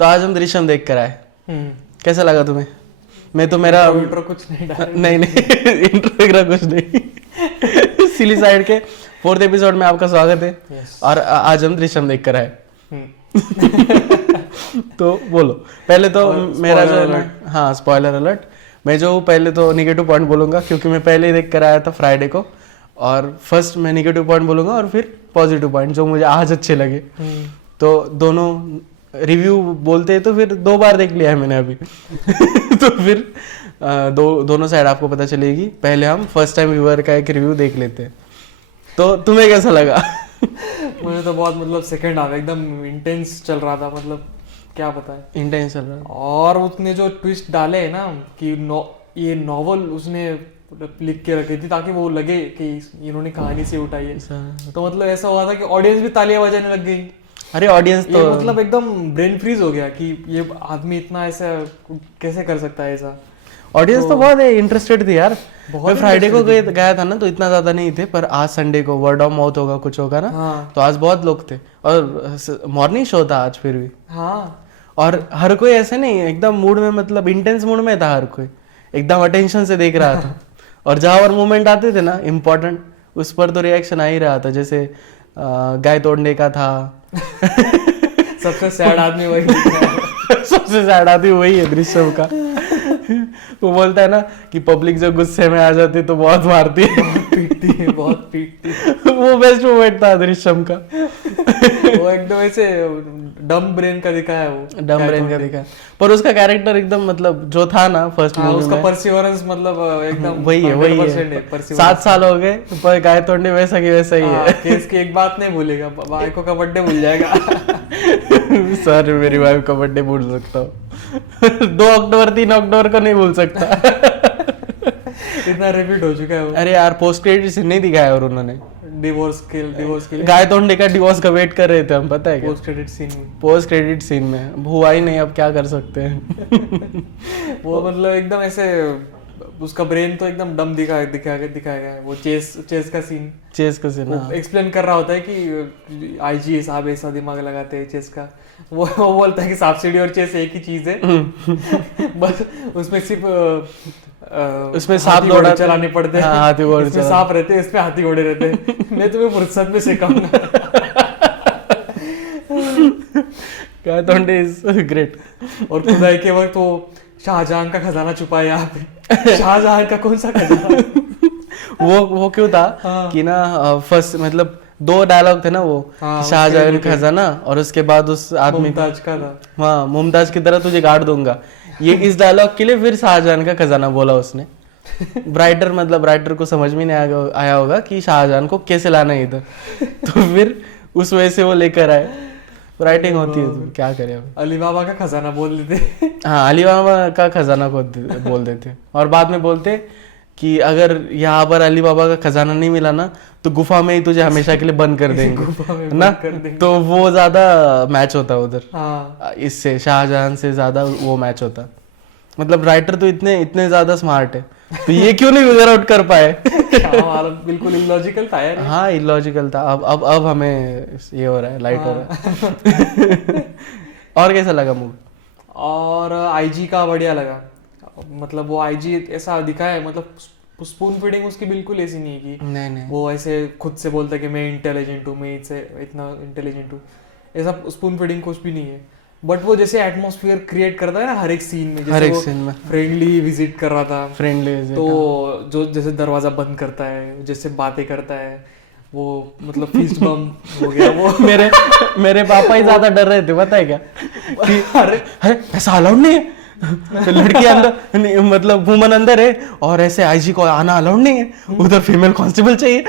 तो आज हम दृश्यम देख कर आए। कैसा लगा तुम्हें? मैं तो मेरा इंट्रो कुछ नहीं डाला। नहीं इंट्रो वगैरह कुछ नहीं। सिली साइड के 4th एपिसोड में आपका स्वागत है। Yes. और आज हम दृश्यम देख कर आए। तो बोलो पहले तो मेरा जो है ना, हाँ स्पॉइलर अलर्ट। मैं जो पहले तो निगेटिव पॉइंट बोलूंगा क्योंकि मैं पहले ही देख कर आया था फ्राइडे को, और फर्स्ट मैं निगेटिव पॉइंट बोलूंगा और फिर पॉजिटिव पॉइंट जो मुझे आज अच्छे लगे। तो दोनों रिव्यू बोलते हैं तो फिर 2 बार देख लिया है मैंने अभी। तो फिर दोनों साइड आपको पता चलेगी। पहले हम फर्स्ट टाइम व्यूअर का एक रिव्यू देख लेते हैं। तो तुम्हें कैसा लगा? मुझे तो बहुत मतलब सेकंड हाफ एकदम इंटेंस चल रहा था, मतलब क्या बताएं, इंटेंस चल रहा और उसने जो ट्विस्ट डाले है ना कि ये नॉवल उसने लिख के रखी थी ताकि वो लगे कि इन्होंने कहानी से उठाई है। तो मतलब ऐसा हुआ था कि ऑडियंस भी तालियां बजाने लग गई। अरे ऑडियंस तो मतलब एकदम ब्रेन फ्रीज हो गया कि ये आदमी इतना ऐसा कैसे कर सकता है ऐसा। ऑडियंस तो बहुत इंटरेस्टेड थी यार। बहुत मैं फ्राइडे को गया था ना तो इतना ज्यादा नहीं थे, पर आज संडे को वर्ड ऑफ माउथ होगा कुछ होगा ना। हाँ। तो आज बहुत लोग थे और मॉर्निंग शो था आज फिर भी। हाँ। और हर कोई ऐसे नहीं एकदम मूड में, मतलब इंटेंस मूड में था, हर कोई एकदम अटेंशन से देख रहा था। और जहाँ और मूवमेंट आते थे ना इम्पोर्टेंट, उस पर तो रिएक्शन आ ही रहा था। जैसे गाय तोड़ने का था। सबसे सैड आदमी वही है। सबसे सैड आदमी वही है दृश्यम का। वो बोलता है ना कि पब्लिक जो गुस्से में आ जाती है तो बहुत मारती है, पीटती है, बहुत पीटती है। वो बेस्ट मोमेंट था दृश्यम का। वो एकदम ऐसे डम ब्रेन का दिखा है, वो डम ब्रेन का दिखा, पर उसका कैरेक्टर एकदम मतलब जो था ना फर्स्ट मूवी में, उसका परसिवरेंस मतलब एकदम वही है 7 साल हो गए पर गाय तोड़ने वैसा की वैसा ही है। केस की एक बात नहीं भूलेगा, वाइफ का बर्थडे भूल जाएगा। सर मेरी वाइफ का बर्थडे भूल सकता हूँ, 2 अक्टूबर 3 अक्टूबर को नहीं भूल सकता। इतना रिपीट हो चुका है वो। अरे यार पोस्ट क्रेडिट सीन नहीं दिखाया और उन्होंने डिवोर्स के गाय तोड़ने का डिवोर्स का वेट कर रहे थे हम, पता है क्या? पोस्ट क्रेडिट सीन में हुआ ही नहीं, अब क्या कर सकते हैं। वो मतलब एकदम ऐसे उसका ब्रेन तो एकदम डम दिखाया गया है। वो चेस का सीन एक्सप्लेन कर रहा होता है कि आईजी साहब ऐसा दिमाग लगाते हैं चेस का। वो बोलता है कि सांप-सीढ़ी और चेस एक ही चीज है। बस उसमें सिर्फ उसमें सांप घोड़ा चलाने पड़ते हैं। हाँ, हाथी घोड़े इसमें सांप रहते हैं, इसमें हाथी घोड़े रहते हैं। मैं तुम्हें फुर्सत में सिखाऊंगा। Gaitonde is great. और खुदाई के वक्त वो शाहजहां का खजाना छुपा है यहाँ पे। शाहजहां का कौन सा खजाना? वो क्यों था कि ना फर्स्ट मतलब 2 डायलॉग थे ना वो, शाहजहां का खजाना और उसके बाद उस आदमी मुमताज का था। हाँ मुमताज की तरह तुझे गाड़ दूंगा, ये इस डायलॉग के लिए फिर शाहजहां का खजाना बोला उसने। राइटर को समझ में नहीं आया होगा कि शाहजहां को कैसे लाना है इधर। तो फिर उस वजह से वो लेकर आए। राइटिंग होती है तो क्या करें अब। अली बाबा का खजाना बोल देते। हाँ अली बाबा का खजाना को बोल देते और बाद में बोलते कि अगर यहाँ पर अली बाबा का खजाना नहीं मिला ना तो गुफा में ही तुझे हमेशा के लिए बंद कर देंगे ना। तो वो ज्यादा मैच होता उधर। हाँ। इससे शाहजहां से ज्यादा वो मैच होता। मतलब राइटर तो इतने ज्यादा स्मार्ट है, तो ये क्यों नहीं फिगर आउट कर पाए? बिल्कुल इलॉजिकल था यार। हाँ इलॉजिकल था। अब हमें ये हो रहा है, लाइट हो रहा है। और कैसा लगा मूवी? और आईजी का बढ़िया लगा। मतलब वो आईजी ऐसा दिखा है, मतलब स्पून फीडिंग उसकी बिल्कुल ऐसी नहीं है कि नहीं वो ऐसे खुद से बोलता है कि मैं इंटेलिजेंट हूँ, मैं इससे इतना इंटेलिजेंट हूँ। ऐसा स्पून फीडिंग कुछ भी नहीं है। बट वो जैसे एटमॉस्फेयर क्रिएट करता है ना हर एक सीन में, जैसे वो फ्रेंडली विजिट कर रहा था, तो जो जैसे दरवाजा बंद करता है, जैसे बातें करता है, वो मतलब फिस्ट बम हो गया वो। मेरे पापा ही ज्यादा डर रहे थे, पता है क्या? कि अरे ऐसा अलाउड नहीं है, तो लड़की अंदर मतलब वुमन अंदर है और ऐसे आईजी को आना अलाउड नहीं है, उधर फीमेल कांस्टेबल चाहिए।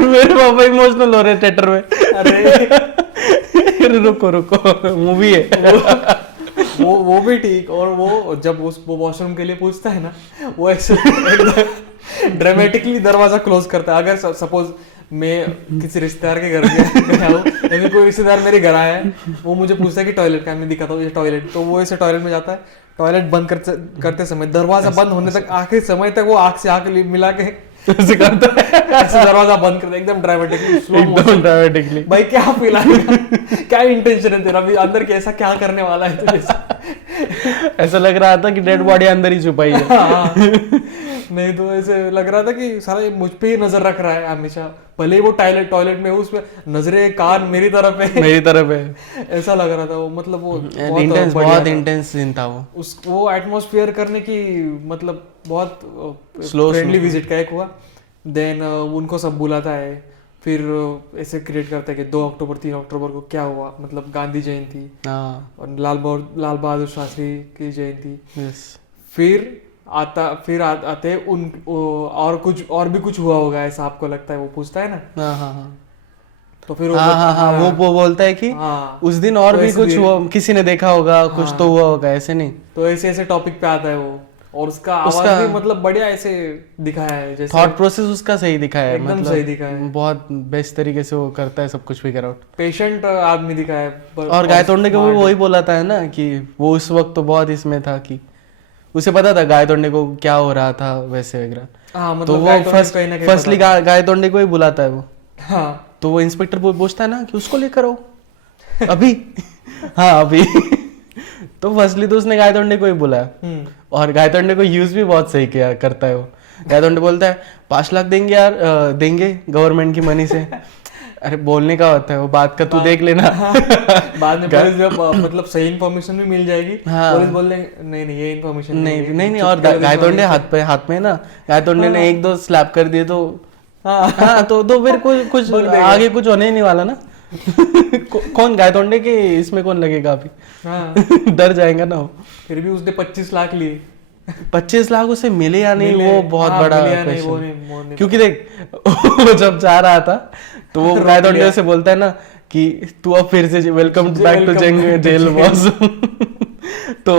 मेरे पापा इमोशनल हो रहे थिएटर में। अरे रुको मूवी है। वो भी ठीक। और वो जब वो वॉशरूम के लिए पूछता है ना, वो ऐसे ड्रामेटिकली दरवाजा क्लोज करता है। अगर सपोज मैं किसी रिश्तेदार के घर गया हूँ या कोई रिश्तेदार मेरे घर आया है, वो मुझे पूछता है कि टॉयलेट का, मैं दिखाता हूँ ये टॉयलेट, तो वो ऐसे टॉयलेट में जाता है। टॉयलेट बंद करते समय दरवाजा बंद होने तक आखिरी समय तक वो आँख से आँख मिला के ऐसे करता है ऐसे दरवाजा बंद कर दे एकदम ड्रामेटिकली, स्लो एकदम ड्रामेटिकली। भाई क्या फील आएगा, क्या इंटेंशन है तेरा अभी अंदर, कैसा क्या करने वाला है तुझे? ऐसा लग रहा था कि डेड बॉडी अंदर ही छुपाई है। हाँ, नहीं तो ऐसे लग रहा था कि सारा ये मुझ पे ही नजर रख रहा है हमेशा, भले ही वो टॉयलेट में उसमें नजरें कान मेरी तरफ है, मेरी तरफ है। ऐसा लग रहा था वो, मतलब वो इंटेंस, बहुत इंटेंस सीन था वो। वो एटमॉस्फेयर करने की मतलब बहुत Slow फ्रेंडली विजिट का एक हुआ। देन उनको सब बुलाता है, फिर ऐसे क्रिएट करता है कि 2 अक्टूबर 3 अक्टूबर को क्या हुआ, मतलब गांधी जयंती हाँ और लाल बहादुर शास्त्री की जयंती। यस। फिर आते और भी कुछ हुआ होगा ऐसा आपको लगता है, वो पूछता है ना। हाँ हाँ हाँ तो फिर हाँ, वो बोलता है कि हाँ, उस दिन और तो भी ऐसे कुछ हुआ, किसी ने देखा होगा, कुछ हाँ, तो हुआ होगा, ऐसे नहीं। तो ऐसे टॉपिक पे आता है वो, और उसका आवाज भी मतलब बढ़िया ऐसे दिखाया है, जैसे थॉट प्रोसेस उसका सही दिखाया है, एकदम मतलब सही दिखाया है, बहुत बेस्ट तरीके से वो करता है सब कुछ फिगर आउट। पेशेंट आदमी दिखाया है। और गायतोंडे को भी वही बोला था ना कि वो उस वक्त तो बहुत इसमें था कि उसे पता था गायतोंडे को क्या हो रहा था वैसे वगैरह। हाँ, तो मतलब वो फर्स्टली गायतोंडे को ही बुलाता है वो। हाँ, तो वो इंस्पेक्टर पूछता है ना कि उसको लेकर आओ अभी। हाँ अभी। तो फर्स्टली तो उसने गायतोंडे को ही बुलाया, और गायतोंडे को यूज भी बहुत सही किया करता है वो। गायतोंडे बोलता है 5 लाख देंगे यार, देंगे गवर्नमेंट की मनी से। अरे बोलने का होता है वो, बात का तू देख लेना। बाद में पुलिस जब मतलब सही इन्फॉर्मेशन भी मिल जाएगी, हाँ। पुलिस बोल देंगे नहीं ये इन्फॉर्मेशन नहीं। और गायतोंडे हाथ में ना, गायतोंडे ने 1-2 स्लैप कर दिए तो हाँ तो फिर कुछ आगे कुछ होने ही नहीं वाला ना। कौन गायतोंडे के इसमें कौन लगेगा अभी। हाँ। डर जाएगा ना वो। फिर भी उसने 25 लाख लिए। 25 लाख उसे मिले या नहीं, वो बहुत हाँ, बड़ा क्वेश्चन। क्योंकि देख वो जब जा रहा था तो वो गायतोंडे से बोलता है ना कि तू अब फिर से welcome back to jail boss. तो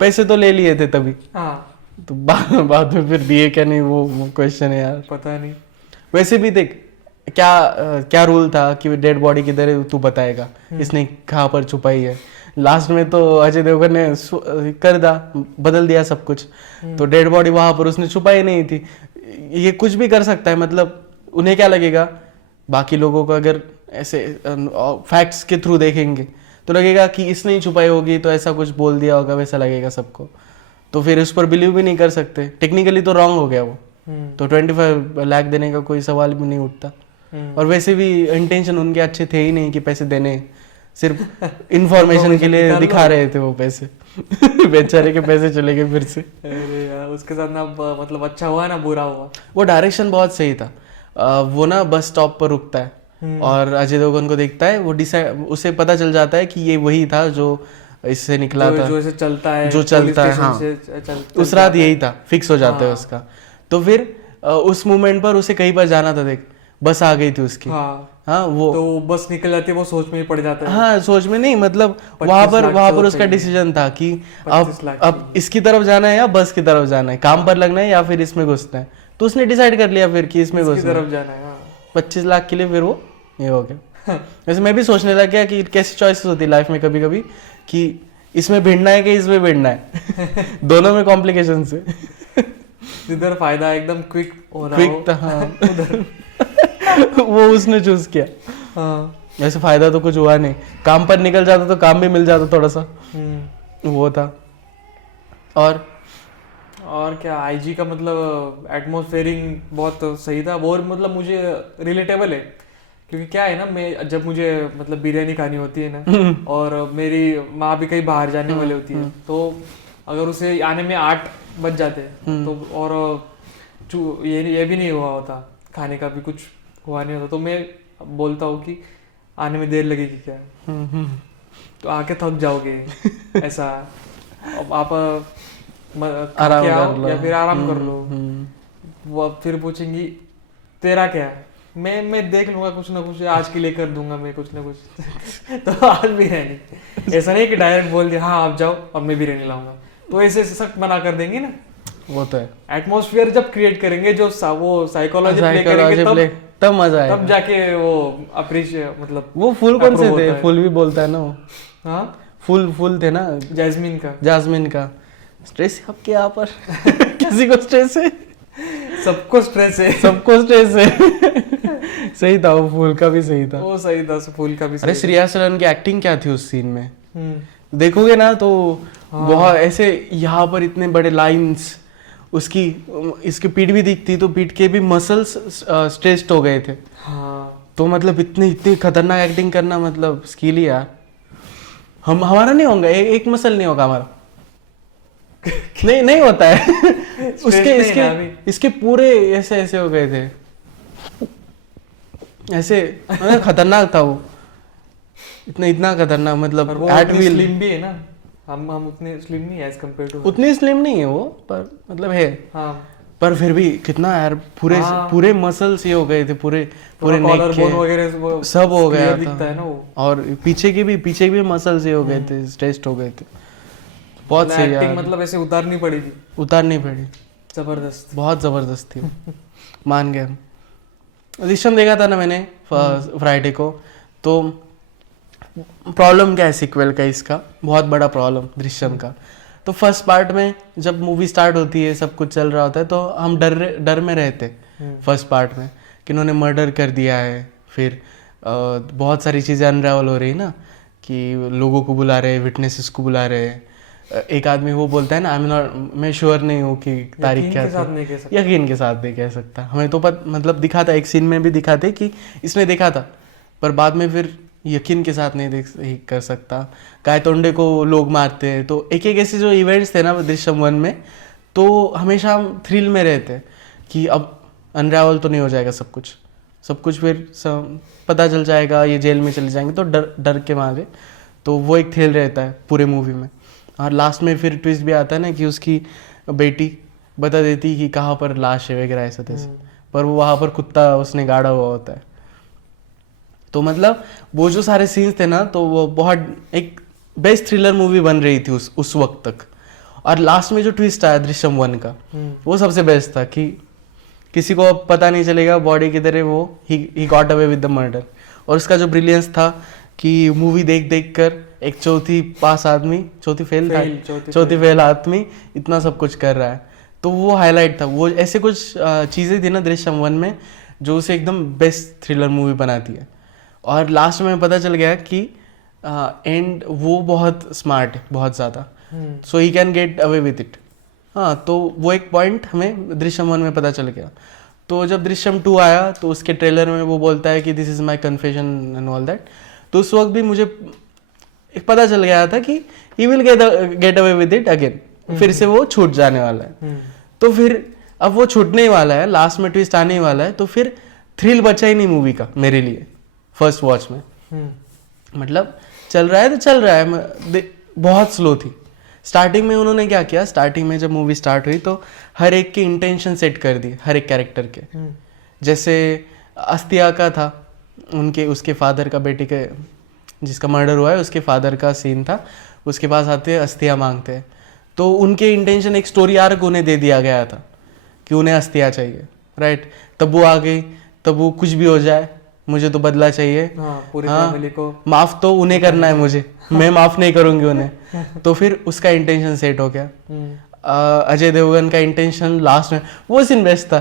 पैसे तो ले लिए थे तभी। हाँ, तो बाद में फिर दिए क्या नहीं, वो क्वेश्चन है यार। पता नहीं। वैसे भी देख क्या रूल था कि डेड बॉडी किधर है तू बताएगा, इसने कहाँ पर छुपाई है। लास्ट में तो अजय देवगन ने बदल दिया सब कुछ, तो डेड बॉडी वहां पर उसने छुपाई नहीं थी। ये कुछ भी कर सकता है, मतलब उन्हें क्या लगेगा, बाकी लोगों को अगर ऐसे फैक्ट्स के थ्रू देखेंगे तो लगेगा कि इसने ही छुपाई होगी, तो ऐसा कुछ बोल दिया होगा, वैसा लगेगा सबको। तो फिर उस पर बिलीव भी नहीं कर सकते। टेक्निकली तो रॉन्ग हो गया वो, तो 25 लाख देने का कोई सवाल भी नहीं उठता। और वैसे भी इंटेंशन उनके अच्छे थे ही नहीं कि पैसे देने, सिर्फ इंफॉर्मेशन के लिए दिखा रहे थे वो पैसे। बेचारे के पैसे चले गए फिर से। अरे यार, उसके साथ ना मतलब अच्छा हुआ ना बुरा हुआ। वो डायरेक्शन बहुत सही था। वो ना बस स्टॉप पर रुकता है और अजय देवगन को देखता है, वो डिसाइड, उसे पता चल जाता है कि ये वही था जो इससे निकला था, जो चलता है, जो चलता है। हाँ, उस रात यही था, फिक्स हो जाता है उसका। तो फिर उस मोमेंट पर उसे कहीं पर जाना था, देख बस आ गई थी उसकी। हाँ वो तो बस निकल जाती है, वो सोच में ही पड़ जाता है। हाँ, सोच में नहीं, मतलब वहां पर उसका डिसीजन था कि अब इसकी तरफ जाना है या बस की तरफ जाना है, काम पर लगना है या फिर इसमें घुसना है। तो उसने डिसाइड कर लिया फिर कि इसमें घुसना है। 25 लाख के लिए फिर वो ये हो गया। वैसे मैं भी सोचने लग गया कि कैसी चॉइसेस होती है लाइफ में कभी कभी, कि इसमें भिड़ना है कि इसमें भिड़ना है। दोनों में कॉम्प्लिकेशन से। जिधर फायदा एकदम क्विक हो रहा क्विक था, हाँ, उधर वो उसने चूज किया। हाँ, वैसे फायदा तो कुछ हुआ नहीं, काम पर निकल जाता तो काम भी मिल जाता थोड़ा सा, वो था। और क्या, आईजी का मतलब एटमॉस्फेयरिंग बहुत सही था वो, मतलब मुझे रिलेटेबल है। क्योंकि क्या है ना, मैं जब मुझे मतलब बिरयानी खानी होती है ना, और मेरी माँ भी कहीं बाहर जाने वाली होती है, तो अगर उसे आने में 8 बज जाते हैं तो, और ये भी नहीं हुआ होता, खाने का भी कुछ हुआ नहीं होता, तो मैं बोलता हूँ कि आने में देर लगेगी क्या, तो आके थक जाओगे ऐसा, अब आप आराम कर लो या फिर आराम कर लो। वो फिर पूछेंगी तेरा क्या है, मैं देख लूंगा कुछ ना कुछ, आज के लिए कर दूंगा मैं कुछ ना कुछ। तो आज बिरयानी, ऐसा नहीं कि डायरेक्ट बोल दिया हाँ आप जाओ और मैं बिरयानी लाऊंगा, तो ऐसे सख्त मना कर देंगे ना। वो तो है, एटमॉस्फेयर जब क्रिएट करेंगे, जो वो साइकोलॉजी प्ले करेंगे, तब मजा आएगा, तब जाके वो अप्रिशिएट, मतलब वो फूल कौन से थे, फूल भी बोलता है ना वो, हाँ फूल थे ना, जैस्मिन का स्ट्रेस आपके यहाँ पर। किसी को स्ट्रेस है, सबको स्ट्रेस है, सबको स्ट्रेस है। सही था, वो फूल का भी सही था। वो सही था, फूल का भी अरे सही श्रेया सलन की एक्टिंग क्या थी उस सीन में, था। देखोगे ना तो हाँ। बहुत ऐसे यहाँ पर इतने बड़े लाइंस, उसकी इसकी पीठ भी दिखती तो पीठ के भी मसल्स स्ट्रेस्ड हो गए थे। हाँ तो मतलब इतनी इतनी खतरनाक एक्टिंग करना मतलब स्किल ही यार। हम हमारा नहीं होगा, एक मसल नहीं होगा हमारा। नहीं नहीं होता है। उसके नहीं इसके ना अभी। इसके पूरे ऐसे ऐसे हो गए थे, ऐसे मतलब खतरनाक था वो, इतना खतरनाक मतलब पर वो एट उतनी व्हील। स्लिम भी है ना, हम उतने स्लिम नहीं है एज कम्पेयर टू। उतनी स्लिम नहीं है वो, पर मतलब है। हाँ पर फिर भी कितना यार, पूरे हाँ। पूरे मसल्स ये हो गए थे, पूरे पूरे नेक कॉलर बोन के वगैरह वो सब हो गया clear था। दिखता है ना वो। और पीछे भी मसल्स ये हो गए थे, स्ट्रेस्ड हो गए थे। बहुत सही एक्टिंग यार, मतलब ऐसे उतारनी पड़ी थी, उतारनी पड़ी, जबरदस्त। बहुत जबरदस्त थी। मान गए हम। दृश्यम देखा था ना मैंने फ्राइडे को, तो प्रॉब्लम क्या है सीक्वल का, इसका बहुत बड़ा प्रॉब्लम दृश्यम का। तो फर्स्ट पार्ट में जब मूवी स्टार्ट होती है, सब कुछ चल रहा होता है, तो हम डर में रहते फर्स्ट पार्ट में कि इन्होंने मर्डर कर दिया है। फिर बहुत सारी चीज़ें अनरावल हो रही है ना, कि लोगों को बुला रहे हैं, विटनेसेस को बुला रहे हैं। एक आदमी वो बोलता है ना, मैं श्योर नहीं हूँ कि तारीख क्या यकीन के साथ थी। नहीं कह सकते। यकीन के साथ नहीं कह सकता, हमें तो मतलब दिखा था, एक सीन में भी दिखाते कि इसने देखा था, पर बाद में फिर यकीन के साथ नहीं कर सकता। कायतोंडे को लोग मारते हैं, तो एक एक ऐसे जो इवेंट्स थे ना दृश्यम 1 में, तो हमेशा हम थ्रिल में रहते कि अब अनरावल तो नहीं हो जाएगा सब कुछ फिर पता चल जाएगा, ये जेल में चले जाएंगे, तो डर के मारे। तो वो एक थ्रिल रहता है पूरे मूवी में। और लास्ट में फिर ट्विस्ट भी आता है ना, कि उसकी बेटी बता देती कि कहाँ पर लाश है वगैरह ऐसा तैसे, पर वो वहाँ पर कुत्ता उसने गाड़ा हुआ होता है। तो मतलब वो जो सारे सीन्स थे ना, तो वो बहुत एक बेस्ट थ्रिलर मूवी बन रही थी उस वक्त तक। और लास्ट में जो ट्विस्ट आया दृश्यम 1 का, वो सबसे बेस्ट था, कि किसी को अब पता नहीं चलेगा बॉडी किधर है, वो he got away with the murder. और उसका जो ब्रिलियंस था कि मूवी देख देख कर एक चौथी फेल आदमी इतना सब कुछ कर रहा है, तो वो हाईलाइट था। वो ऐसे कुछ चीज़ें थी ना दृश्यम 1 में, जो उसे एकदम बेस्ट थ्रिलर मूवी बनाती है। और लास्ट में पता चल गया कि एंड वो बहुत स्मार्ट है, बहुत ज़्यादा, so he can get away with it. हाँ, तो वो एक पॉइंट हमें दृश्यम 1 में पता चल गया। तो जब दृश्यम 2 आया, तो उसके ट्रेलर में वो बोलता है कि this is my confession and all that. तो उस वक्त भी मुझे एक पता चल गया था कि he will get away with it again, फिर से वो छूट जाने वाला है। तो फिर अब वो छूटने ही वाला है, लास्ट में ट्विस्ट आने ही वाला है, तो फिर थ्रिल बचा ही नहीं मूवी का मेरे लिए फर्स्ट वॉच में। मतलब चल रहा है तो चल रहा है, बहुत स्लो थी। स्टार्टिंग में उन्होंने क्या किया, स्टार्टिंग में जब मूवी स्टार्ट हुई तो हर एक की इंटेंशन सेट कर दी, हर एक कैरेक्टर के। जैसे अस्तिया का था, उसके फादर का, बेटे के जिसका मर्डर हुआ है उसके फादर का सीन था। उसके पास आते हैं, अस्तिया मांगते हैं, तो उनके इंटेंशन एक स्टोरी आर्क उन्हें दे दिया गया था कि उन्हें अस्तिया चाहिए, राइट। तब वो आ गई, तब वो कुछ भी हो जाए, मुझे तो बदला चाहिए। पूरी फैमिली को माफ तो उन्हें करना है मुझे, मैं माफ नहीं करूंगी उन्हें। तो फिर उसका इंटेंशन सेट हो गया। अजय देवगन का इंटेंशन लास्ट में, वो सीन बेस्ट था।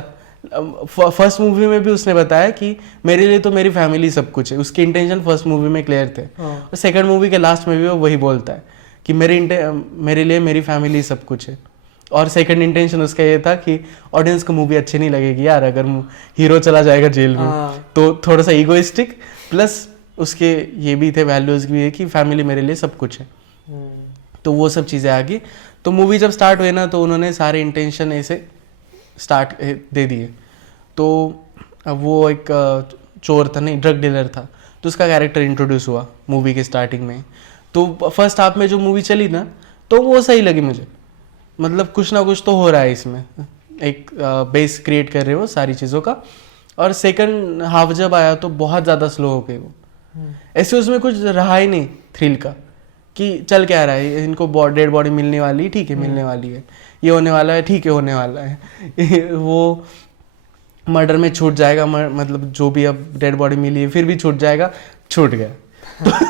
फर्स्ट मूवी में भी उसने बताया कि मेरे लिए तो मेरी फैमिली सब कुछ है, उसके इंटेंशन फर्स्ट मूवी में क्लियर थे। और सेकंड मूवी के लास्ट में भी वो वही बोलता है कि मेरे लिए मेरी फैमिली सब कुछ है। और सेकंड इंटेंशन उसका ये था कि ऑडियंस को मूवी अच्छी नहीं लगेगी यार अगर हीरो चला जाएगा जेल में, तो थोड़ा सा ईगोइस्टिक, प्लस उसके ये भी थे वैल्यूज भी है कि फैमिली मेरे लिए सब कुछ है। तो वो सब चीज़ें आ गई। तो मूवी जब स्टार्ट हुई ना, तो उन्होंने सारे इंटेंशन ऐसे स्टार्ट दे दिए। तो अब वो एक चोर था, नहीं ड्रग डीलर था, तो उसका कैरेक्टर इंट्रोड्यूस हुआ मूवी के स्टार्टिंग में। तो फर्स्ट हाफ में जो मूवी चली ना, तो वो सही लगी मुझे। मतलब कुछ ना कुछ तो हो रहा है इसमें, एक बेस क्रिएट कर रहे हो सारी चीज़ों का। और सेकंड हाफ जब आया तो बहुत ज़्यादा स्लो हो गई वो। ऐसे उसमें कुछ रहा ही नहीं थ्रिल का, कि चल क्या रहा है, इनको डेड बॉडी मिलने वाली, ठीक है मिलने वाली है, ये होने वाला है, ठीक है होने वाला है। वो मर्डर में छूट जाएगा, मतलब जो भी अब डेड बॉडी मिली है फिर भी छूट जाएगा, छूट गया।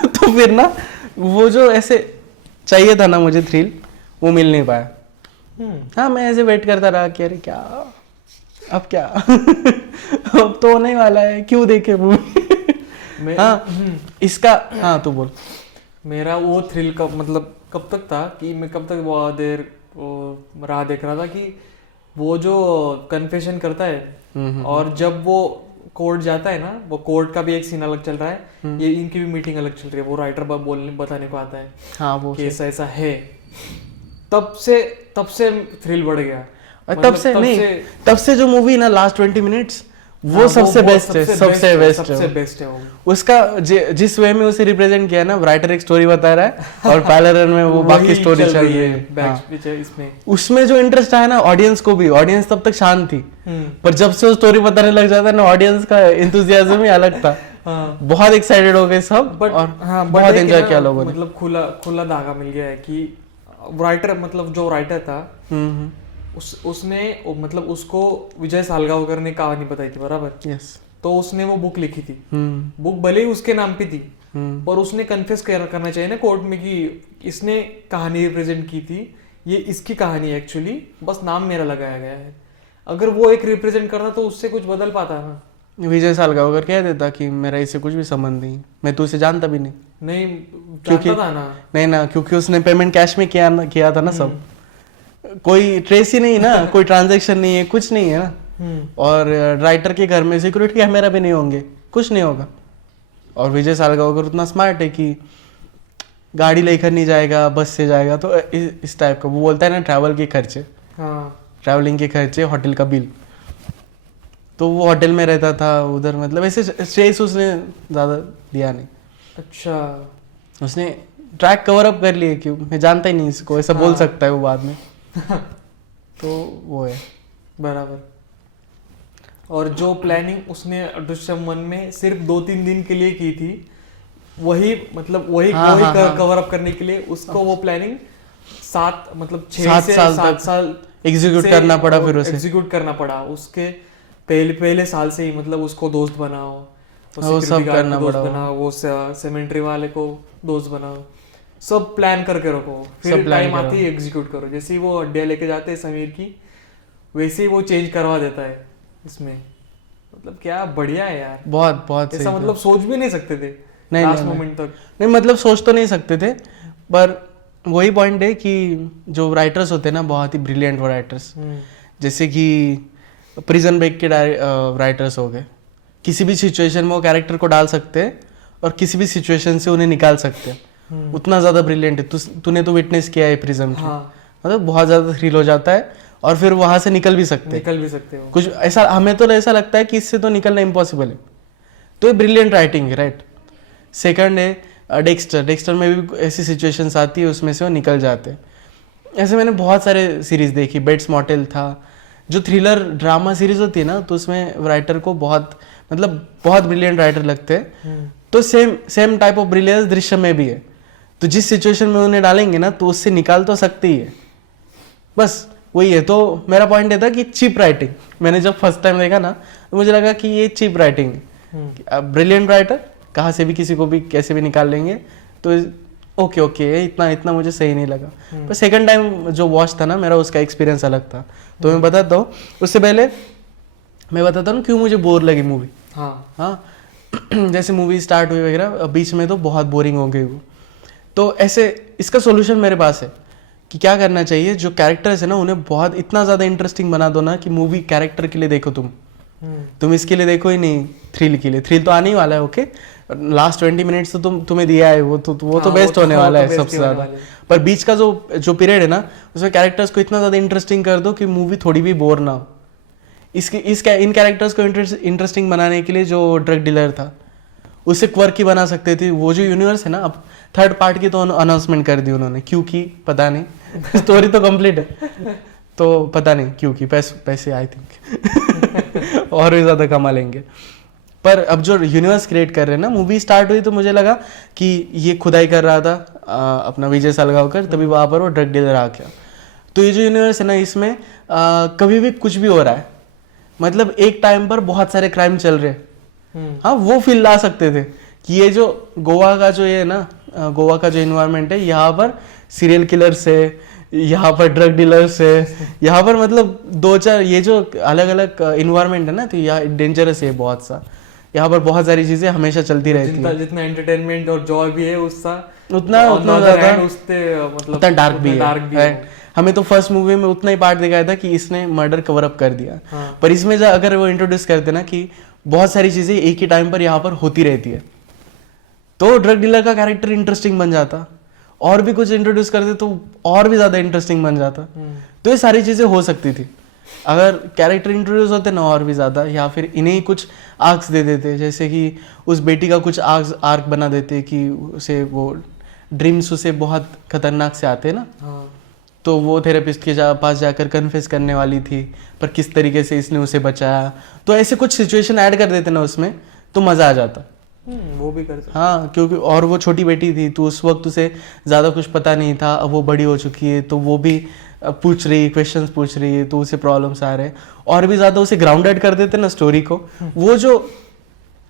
तो फिर ना वो जो ऐसे चाहिए था ना मुझे थ्रिल, वो मिल नहीं पाया। हाँ, मैं ऐसे वेट करता रहा कि अरे क्या अब क्या अब तो होने वाला है, क्यों देखे मूवी। हाँ इसका, हाँ तू बोल। मेरा वो थ्रिल कब तक था कि मैं कब तक वो देर वो राह देख रहा था कि वो जो कन्फेशन करता है और जब वो कोर्ट जाता है ना, वो कोर्ट का भी एक सीन अलग चल रहा है, ये इनकी भी मीटिंग अलग चल रही है, वो राइटर बोलने बताने को आता है हाँ वो कि ऐसा ऐसा है। तब से थ्रिल बढ़ गया। तब से जो मूवी ना लास्ट 20 मिनट्स वो सबसे बेस्ट है, सबसे बेस्ट है वो। उसका जिस वे में उसे रिप्रेजेंट किया ना, राइटर एक स्टोरी बता रहा है और पैरेलल में वो बाकी स्टोरी चल रही है। इसमें उसमें जो इंटरेस्ट आया ना ऑडियंस को भी, ऑडियंस तब तक शांत थी, पर जब से वो स्टोरी बताने लग जाता है ना, ऑडियंस का एंथुसियाज्म ही अलग था। बहुत एक्साइटेड हो गए सब, और बहुत एंजॉय किया लोगों ने। मतलब खुला धागा मिल गया है कि राइटर, मतलब जो राइटर था उसने मतलब उसको विजय सालगावकर ने कहानी बताई थी, बराबर। यस। तो उसने वो बुक लिखी थी, बुक भले ही उसके नाम पे थी, पर उसने कन्फेस करना चाहिए ना कोर्ट में कि इसने कहानी रिप्रेजेंट की थी, ये इसकी कहानी है एक्चुअली, बस नाम मेरा लगाया गया है। अगर वो एक रिप्रेजेंट करना तो उससे कुछ बदल पाता ना। विजय सालगावकर कह देता कि मेरा इससे कुछ भी संबंध नहीं, मैं तो इसे जानता भी नहीं जानता था ना। नहीं ना, क्योंकि उसने पेमेंट कैश में किया था ना सब, कोई ट्रेस ही नहीं ना, कोई ट्रांजैक्शन नहीं है, कुछ नहीं है ना। और राइटर के घर में सिक्योरिटी कैमरा भी नहीं होंगे, कुछ नहीं होगा। और विजय सालगावकर उतना स्मार्ट है कि गाड़ी लेकर नहीं जाएगा, बस से जाएगा, तो इस टाइप का वो बोलता है ना, ट्रैवल के खर्चे, ट्रैवलिंग के खर्चे, होटल का बिल, तो वो होटल में रहता था उधर, मतलब ऐसे स्ट्रेस उसने ज़्यादा दिया नहीं। अच्छा, उसने ट्रैक कवर अप कर लिए, क्यों मैं जानता ही नहीं इसको, ऐसा बोल सकता है वो बाद में तो वो है बराबर। और जो प्लानिंग उसने दृश्यम 1 में सिर्फ 2-3 दिन के लिए की थी, वही कवर अप करने के लिए उसको वो प्लानिंग 7 साल एग्जीक्यूट करना पड़ा, फिर उसे एग्जीक्यूट करना पड़ा। उसके पहले साल से ही, मतलब उसको दोस्त बनाओ, वो सब करना पड़ा, बनाओ, वो सेमेंट्री वाले को दोस्त बनाओ, सब प्लान करके रखो, फिर टाइम आते ही एग्जीक्यूट करो। जैसे ही वो अड्डे लेके जाते हैं समीर की, वैसे ही वो चेंज करवा देता है इसमें। मतलब क्या बढ़िया है यार, बहुत ऐसा मतलब सोच भी नहीं सकते थे लास्ट मोमेंट तक। नहीं मतलब सोच तो नहीं सकते थे, पर वही पॉइंट है कि जो राइटर्स होते हैं ना, बहुत ही ब्रिलियंट वो राइटर्स, जैसे कि प्रिजन ब्रेक के राइटर्स हो गए, किसी भी सिचुएशन में वो कैरेक्टर को डाल सकते हैं और किसी भी सिचुएशन से उन्हें निकाल सकते हैं। उतना ज़्यादा ब्रिलियंट है। तूने तो विटनेस किया है प्रिजन की, मतलब बहुत ज़्यादा थ्रिल हो जाता है, और फिर वहाँ से निकल भी सकते हो। कुछ ऐसा हमें तो ऐसा लगता है कि इससे तो निकलना इम्पॉसिबल है, तो ये ब्रिलियंट राइटिंग है, राइट। सेकंड है डेक्स्टर में भी ऐसी सिचुएशंस आती है, उसमें से वो निकल जाते हैं। ऐसे मैंने बहुत सारे सीरीज देखी, बेट्स मॉर्टल था, जो थ्रिलर ड्रामा सीरीज होती है ना, तो उसमें राइटर को बहुत ब्रिलियंट राइटर लगते हैं। तो same type of brilliance Drishyam में भी है। तो जिस सिचुएशन में उन्हें डालेंगे ना, तो उससे निकाल तो सकते ही है, बस वही है। तो मेरा पॉइंट ये था कि चीप राइटिंग, मैंने जब फर्स्ट टाइम देखा ना, तो मुझे लगा कि ये चीप राइटिंग है। ब्रिलियंट राइटर कहाँ से भी किसी को भी कैसे भी निकाल लेंगे, तो ओके इतना मुझे सही नहीं लगा। पर सेकंड टाइम जो वॉच था ना मेरा, उसका एक्सपीरियंस अलग था। तो मैं बताता हूँ, उससे पहले मैं बताता हूँ क्यों मुझे बोर लगी मूवी। हाँ जैसे मूवी स्टार्ट हुई वगैरह, बीच में तो बहुत बोरिंग हो गई वो। तो ऐसे इसका सोल्यूशन मेरे पास है कि क्या करना चाहिए, जो कैरेक्टर्स है ना, उन्हें बहुत इतना ज़्यादा इंटरेस्टिंग बना दो ना कि मूवी कैरेक्टर के लिए देखो, तुम इसके लिए देखो ही नहीं, थ्रिल के लिए। थ्रिल तो आने ही वाला है, ओके, लास्ट 20 मिनट्स तो तुम्हें दिया है, वो तो बेस्ट होने वाला है सबसे ज़्यादा। पर बीच का जो पीरियड है ना, उसमें कैरेक्टर्स को इतना ज़्यादा इंटरेस्टिंग कर दो कि मूवी थोड़ी भी बोर ना हो। इन कैरेक्टर्स को इंटरेस्टिंग बनाने के लिए जो ड्रग डीलर था, उसे क्वर्की बना सकते थे। वो जो यूनिवर्स है ना, अब थर्ड पार्ट की तो अनाउंसमेंट कर दी उन्होंने, क्योंकि पता नहीं स्टोरी तो कंप्लीट है, तो पता नहीं क्योंकि पैसे आई थिंक और भी ज़्यादा कमा लेंगे। पर अब जो यूनिवर्स क्रिएट कर रहे हैं ना, मूवी स्टार्ट हुई तो मुझे लगा कि ये खुदाई कर रहा था अपना विजय सालगावकर, तभी वहाँ पर वो ड्रग डीलर आ गया। तो ये जो यूनिवर्स है ना, इसमें कभी भी कुछ भी हो रहा है, मतलब एक टाइम पर बहुत सारे क्राइम चल रहे हैं। हाँ, वो फील ला सकते थे कि ये जो गोवा का जो ये ना, गोवा का जो इन्वायरमेंट है, यहाँ पर सीरियल किलर्स है, यहाँ पर ड्रग डीलर्स है, यहाँ पर मतलब दो चार ये जो अलग अलग इन्वायरमेंट है ना, तो यहाँ डेंजरस है बहुत सा, यहाँ पर बहुत सारी चीजें हमेशा चलती रहती है। जितना एंटरटेनमेंट और जॉय भी है उसका उतना ज्यादा मतलब उतना डार्क भी है। हमें तो फर्स्ट मूवी में उतना ही पार्ट दिखाया था कि इसने मर्डर कवर अप कर दिया। हाँ। पर इसमें अगर वो इंट्रोड्यूस करते ना कि बहुत सारी चीजें एक ही टाइम पर यहाँ पर होती रहती है, तो ड्रग डीलर का कैरेक्टर इंटरेस्टिंग बन जाता। और भी कुछ इंट्रोड्यूस करते तो और भी ज्यादा इंटरेस्टिंग बन जाता। तो ये सारी चीजें हो सकती थी अगर कैरेक्टर इंट्रोड्यूस होते ना और भी ज्यादा, या फिर इन्हें ही कुछ आर्क्स दे देते, जैसे कि उस बेटी का कुछ आर्क बना देते कि उसे वो ड्रीम्स उसे बहुत खतरनाक से आते ना। हाँ। तो वो थेरेपिस्ट के पास जाकर कन्फेस करने वाली थी, पर किस तरीके से इसने उसे बचाया। तो ऐसे कुछ सिचुएशन ऐड कर देते ना उसमें, तो मज़ा आ जाता। वो भी कर सकते। हाँ, क्योंकि और वो छोटी बेटी थी तो उस वक्त उसे ज़्यादा कुछ पता नहीं था। अब वो बड़ी हो चुकी है तो वो भी पूछ रही, क्वेश्चंस पूछ रही है, तो उसे प्रॉब्लम्स आ रहे हैं। और भी ज़्यादा उसे ग्राउंडेड कर देते ना स्टोरी को। वो जो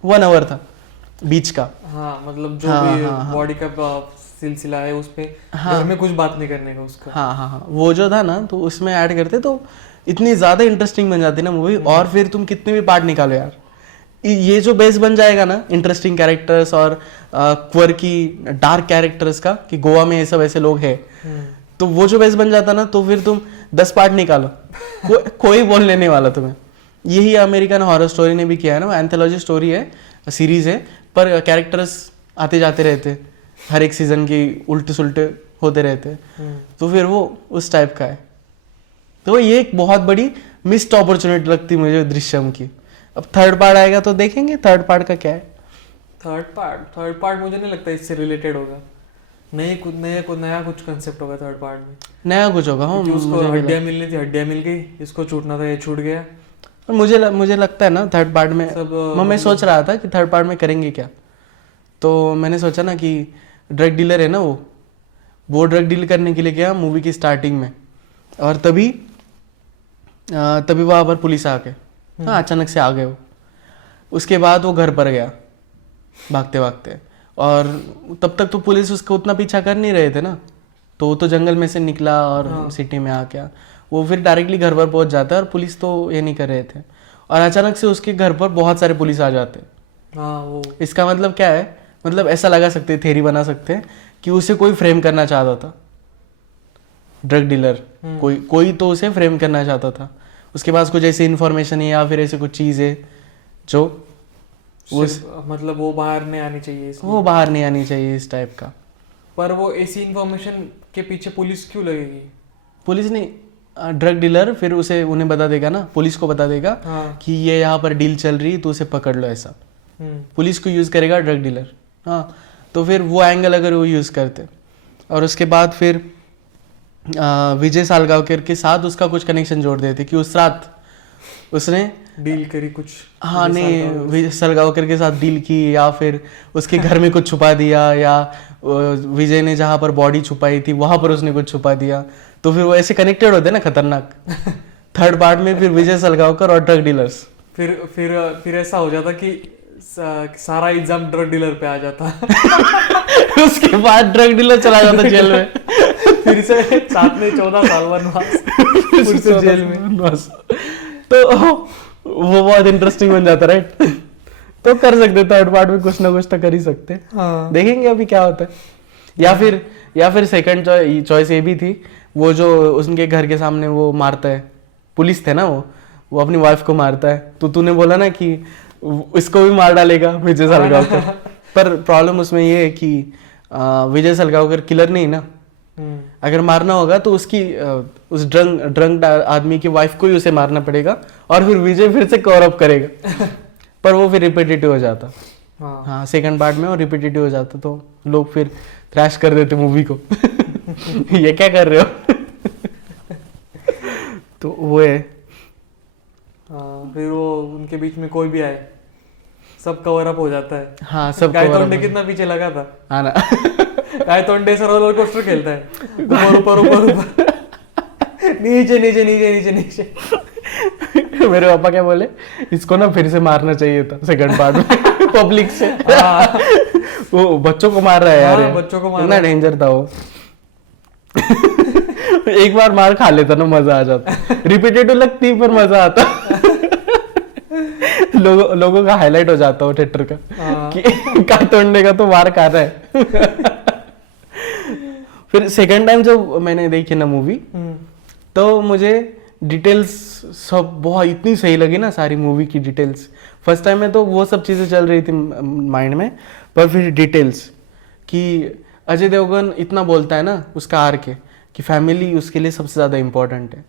1 आवर था बीच का, हाँ, मतलब जो भी बॉडी का सिलसिला है उस पे घर में कुछ बात नहीं करने का उसका। हाँ, वो जो था ना, तो उसमें ऐड करते तो इतनी ज़्यादा इंटरेस्टिंग बन जाती ना मूवी। और फिर तुम कितने भी पार्ट निकालो यार, ये जो बेस बन जाएगा ना इंटरेस्टिंग कैरेक्टर्स और क्वर्की डार्क कैरेक्टर्स का, कि गोवा में ये सब ऐसे लोग हैं, तो वो जो बेस बन जाता ना, तो फिर तुम 10 पार्ट निकालो, कोई बोलने नहीं वाला तुम्हें। यही अमेरिकन हॉरर स्टोरी ने भी किया है ना, वो एंथोलॉजी स्टोरी है, सीरीज है, पर कैरेक्टर्स आते जाते रहते, हर एक सीजन की उल्टे सुलटे होते रहते, तो फिर वो उस टाइप का है। तो ये एक बहुत बड़ी मिस्ड अपॉर्चुनिटी लगती मुझे दृश्यम की। अब थर्ड पार्ट आएगा तो देखेंगे थर्ड पार्ट का क्या है। थर्ड पार्ट मुझे नहीं लगता इससे रिलेटेड होगा। नया कुछ कंसेप्ट होगा थर्ड पार्ट में, नया कुछ होगा। हाँ, उसको हड्डियां मिलनी थी, हड्डियां मिल गई, इसको छूटना था, ये छूट गया। मुझे लगता है ना थर्ड पार्ट में मैं सोच रहा था कि थर्ड पार्ट में करेंगे क्या। तो मैंने सोचा ना कि ड्रग डीलर है ना, वो ड्रग डील करने के लिए गया मूवी की स्टार्टिंग में, और तभी वहाँ पर पुलिस आ गए। हाँ, अचानक से आ गए वो। उसके बाद वो घर पर गया भागते भागते, और तब तक तो पुलिस उसका उतना पीछा कर नहीं रहे थे ना, तो वो तो जंगल में से निकला और सिटी में आ गया। वो फिर डायरेक्टली घर पर पहुंच जाता है, और पुलिस तो ये नहीं कर रहे थे, और अचानक से उसके घर पर बहुत सारे पुलिस आ जाते। वो इसका मतलब क्या है, मतलब ऐसा लगा सकते हैं, थ्योरी बना सकते हैं कि उसे कोई फ्रेम करना चाहता था, ड्रग डीलर कोई तो उसे फ्रेम करना चाहता था। उसके पास कुछ ऐसी इन्फॉर्मेशन है या फिर ऐसी कुछ चीज़ है जो मतलब वो बाहर नहीं आनी चाहिए, वो बाहर नहीं आनी चाहिए इस टाइप का। पर वो ऐसी इन्फॉर्मेशन के पीछे पुलिस क्यों लगेगी? पुलिस नहीं, ड्रग डीलर फिर उन्हें बता देगा ना, पुलिस को बता देगा कि ये यहाँ पर डील चल रही, तो उसे पकड़ लो, ऐसा पुलिस को यूज़ करेगा ड्रग डीलर। हाँ, तो फिर वो एंगल अगर वो यूज़ करते, और उसके बाद फिर विजय सालगावकर के साथ उसका कुछ कनेक्शन जोड़ देते कि उस रात उसने डील करी कुछ। हाँ, नहीं, विजय सालगावकर के साथ डील की, या फिर उसके घर में कुछ छुपा दिया, या विजय ने जहाँ पर बॉडी छुपाई थी वहाँ पर उसने कुछ छुपा दिया। तो फिर वो ऐसे कनेक्टेड होते ना, खतरनाक। थर्ड पार्ट में फिर विजय सालगावकर और ड्रग डीलर्स, फिर ऐसा हो जाता कि सारा इल्जाम ड्रग डीलर पे आ जाता। उसके बाद ड्रग डीलर चला जाता जेल में, फिर से साथ में 14 साल वनवास, फिर से जेल में बस। तो वो बहुत इंटरेस्टिंग बन जाता, राइट। तो कर सकते थर्ड पार्ट में कुछ ना कुछ तो कर ही सकते। हाँ। देखेंगे अभी क्या होता है। या फिर सेकंड चॉइस ये भी थी, वो जो उनके घर के सामने वो मारता है, पुलिस थे ना, वो अपनी वाइफ को मारता है। तो तूने बोला ना कि इसको भी मार डालेगा विजय सालगावकर। पर प्रॉब्लम उसमें ये है कि विजय सालगावकर किलर नहीं ना। अगर मारना होगा तो उसकी उस ड्रंक आदमी की वाइफ को ही उसे मारना पड़ेगा, और फिर विजय फिर से कवर अप करेगा। पर वो फिर रिपीटेटिव हो जाता। हाँ, सेकंड पार्ट में वो रिपीटेटिव हो जाता, तो लोग फिर क्रैश कर देते मूवी को। ये क्या कर रहे हो। तो वो है। फिर वो उनके बीच में कोई भी आए, सब कवर अप हो जाता है। हाँ, सब गायतोंडे कितना पीछे लगा था। हाँ ना, गायतोंडे सर रोलर कोस्टर खेलता है, ऊपर नीचे नीचे नीचे नीचे नीचे। मेरे पापा क्या बोले, इसको ना फिर से मारना चाहिए था सेकंड पार्ट में, पब्लिक से। वो बच्चों को मार रहा है यार, बच्चों को कितना डेंजर था वो। एक बार मार खा लेता ना मजा आ जाता, रिपीटेटिव लगती पर मजा आता। लोगों का हाईलाइट हो जाता हो थिएटर का कि का तोड़ने का तो मार खा रहा है। फिर सेकंड टाइम जब मैंने देखी ना मूवी, तो मुझे डिटेल्स सब बहुत इतनी सही लगी ना, सारी मूवी की डिटेल्स। फर्स्ट टाइम में तो वो सब चीज़ें चल रही थी माइंड में, पर फिर डिटेल्स कि अजय देवगन इतना बोलता है ना उसका आर के कि फैमिली उसके लिए सबसे ज़्यादा इम्पोर्टेंट है।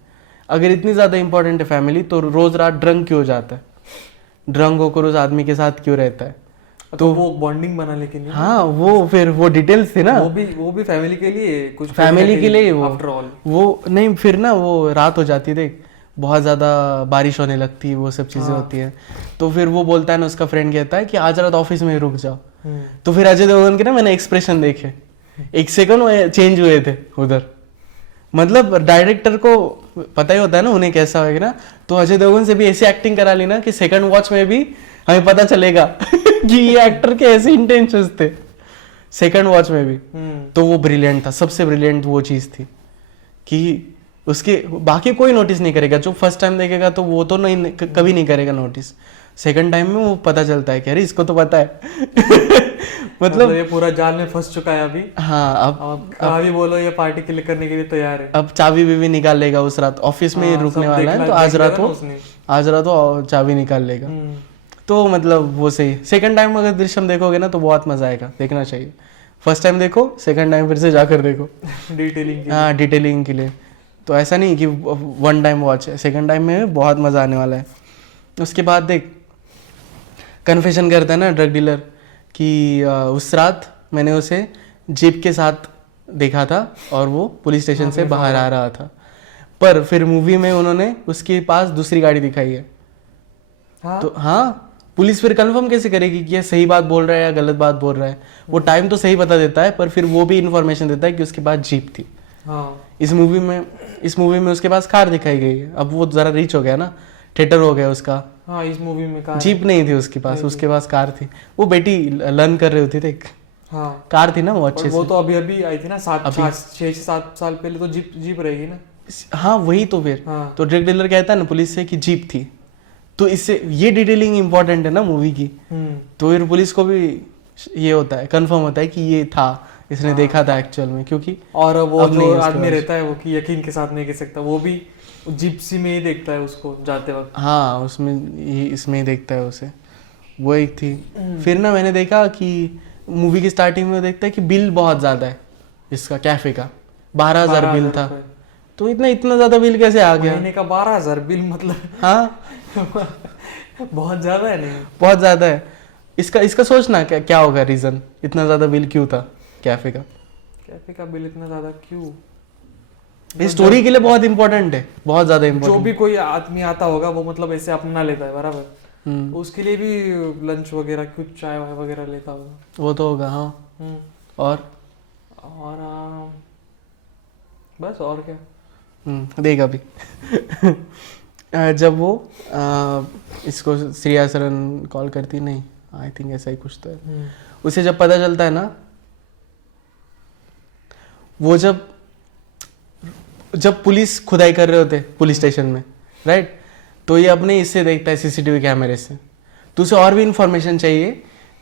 अगर इतनी ज़्यादा इम्पोर्टेंट है फैमिली, तो रोज़ रात ड्रंक क्यों जाता है, ड्रंक होकर उस आदमी के साथ क्यों रहता है? तो वो बॉन्डिंग बना, लेकिन हाँ वो फिर वो डिटेल्स थी ना, वो भी फैमिली के लिए, कुछ फैमिली के लिए आफ्टर ऑल वो नहीं। फिर ना वो रात हो जाती है, देख बहुत ज़्यादा बारिश होने लगती है, वो सब चीज़ें होती हैं। तो फिर वो बोलता है ना, उसका फ्रेंड कहता है कि आज रात ऑफिस में ही रुक जाओ। तो फिर अजय देवगन के ना मैंने एक्सप्रेशन देखे, एक सेकंड चेंज हुए थे उधर। मतलब डायरेक्टर को पता ही होता है ना उन्हें कैसा होगा ना, तो अजय देवगन से भी ऐसी एक्टिंग करा ली ना कि सेकंड वॉच में भी हमें पता चलेगा कि ये एक्टर के ऐसे इंटेंशंस थे सेकंड वॉच में भी। तो वो ब्रिलियंट था, सबसे ब्रिलियंट वो चीज़ थी कि उसके बाकी कोई नोटिस नहीं करेगा। जो फर्स्ट टाइम देखेगा तो वो तो नहीं, कभी नहीं करेगा नोटिस। सेकंड टाइम में वो पता चलता है कि अरे इसको तो पता है। मतलब ये पूरा जाल में फंस चुका है अभी। हाँ, अब अभी बोलो ये पार्टी के लिए करने के लिए तैयार है। अब चाबी भी निकाल लेगा उस रात, ऑफिस में ही रुकने वाला है, तो आज रात वो चाबी निकाल लेगा। तो मतलब वो सही। सेकंड टाइम अगर दृश्यम देखोगे ना तो बहुत मजा आएगा, देखना चाहिए। फर्स्ट टाइम देखो, सेकंड टाइम फिर से जाकर देखो डिटेलिंग। हाँ, डिटेलिंग के लिए। तो ऐसा नहीं कि वन टाइम वॉच है, सेकंड टाइम में बहुत मजा आने वाला है। उसके बाद देख कन्फेशन करता है ना ड्रग डीलर कि उस रात मैंने उसे जीप के साथ देखा था और वो पुलिस स्टेशन से बाहर आ रहा था। पर फिर मूवी में उन्होंने उसके पास दूसरी गाड़ी दिखाई है। तो हाँ, पुलिस फिर कंफर्म कैसे करेगी कि ये सही बात बोल रहा है या गलत बात बोल रहा है? वो टाइम तो सही बता देता है, पर फिर वो भी इंफॉर्मेशन देता है कि उसके पास जीप थी। इस मूवी में उसके पास कार दिखाई गई है। अब वो जरा रीच हो गया ना, थिएटर हो गया उसका। हाँ, इस मूवी में कार जीप नहीं थी उसके पास कार थी। वो बेटी लर्न कर रही होती थी, हाँ कार थी ना वो अच्छे से। वो तो अभी आई थी ना, 6 से 7 साल पहले तो जीप रहेगी ना। हाँ वही तो फिर तो ड्रग डीलर कहता है ना पुलिस से कि जीप थी। तो इससे ये डिटेलिंग इंपॉर्टेंट है ना मूवी की। तो फिर पुलिस को भी ये होता है, कंफर्म होता है कि ये था, इसने देखा था एक्चुअल में। क्योंकि और वो जो आदमी रहता है वो कि यकीन के साथ नहीं कह सकता, वो भी जिप्सी में ही देखता है उसको जाते वक्त। हाँ, इसमें ही देखता है उसे। वो एक थी। फिर ना मैंने देखा कि मूवी की स्टार्टिंग में देखता है कि बिल बहुत ज़्यादा है इसका, कैफे का 12,000 बिल था। तो इतना ज़्यादा बिल कैसे आ गया? महीने का 12,000 बिल, मतलब हाँ बहुत ज़्यादा है। नहीं, बहुत ज़्यादा है। इसका सोचना क्या होगा रीज़न, इतना ज़्यादा बिल क्यों था कैफे का बिल इतना ज़्यादा क्यों? इस स्टोरी के लिए बहुत इंपॉर्टेंट है, बहुत ज़्यादा इंपॉर्टेंट। जो भी कोई आदमी आता होगा वो मतलब ऐसे अपना लेता है बराबर, उसके लिए भी लंच वगैरह कुछ चाय वाय वगैरह लेता होगा। वो तो होगा हाँ। और बस और क्या देख अभी जब वो इसको श्रेया सरन कॉल करती, नहीं आई थिंक ऐसा ही कुछ तो है। उसे जब पता चलता है ना, वो जब पुलिस खुदाई कर रहे होते पुलिस स्टेशन में, राइट, तो ये अपने इससे देखता है सीसीटीवी कैमरे से। तो उसे और भी इंफॉर्मेशन चाहिए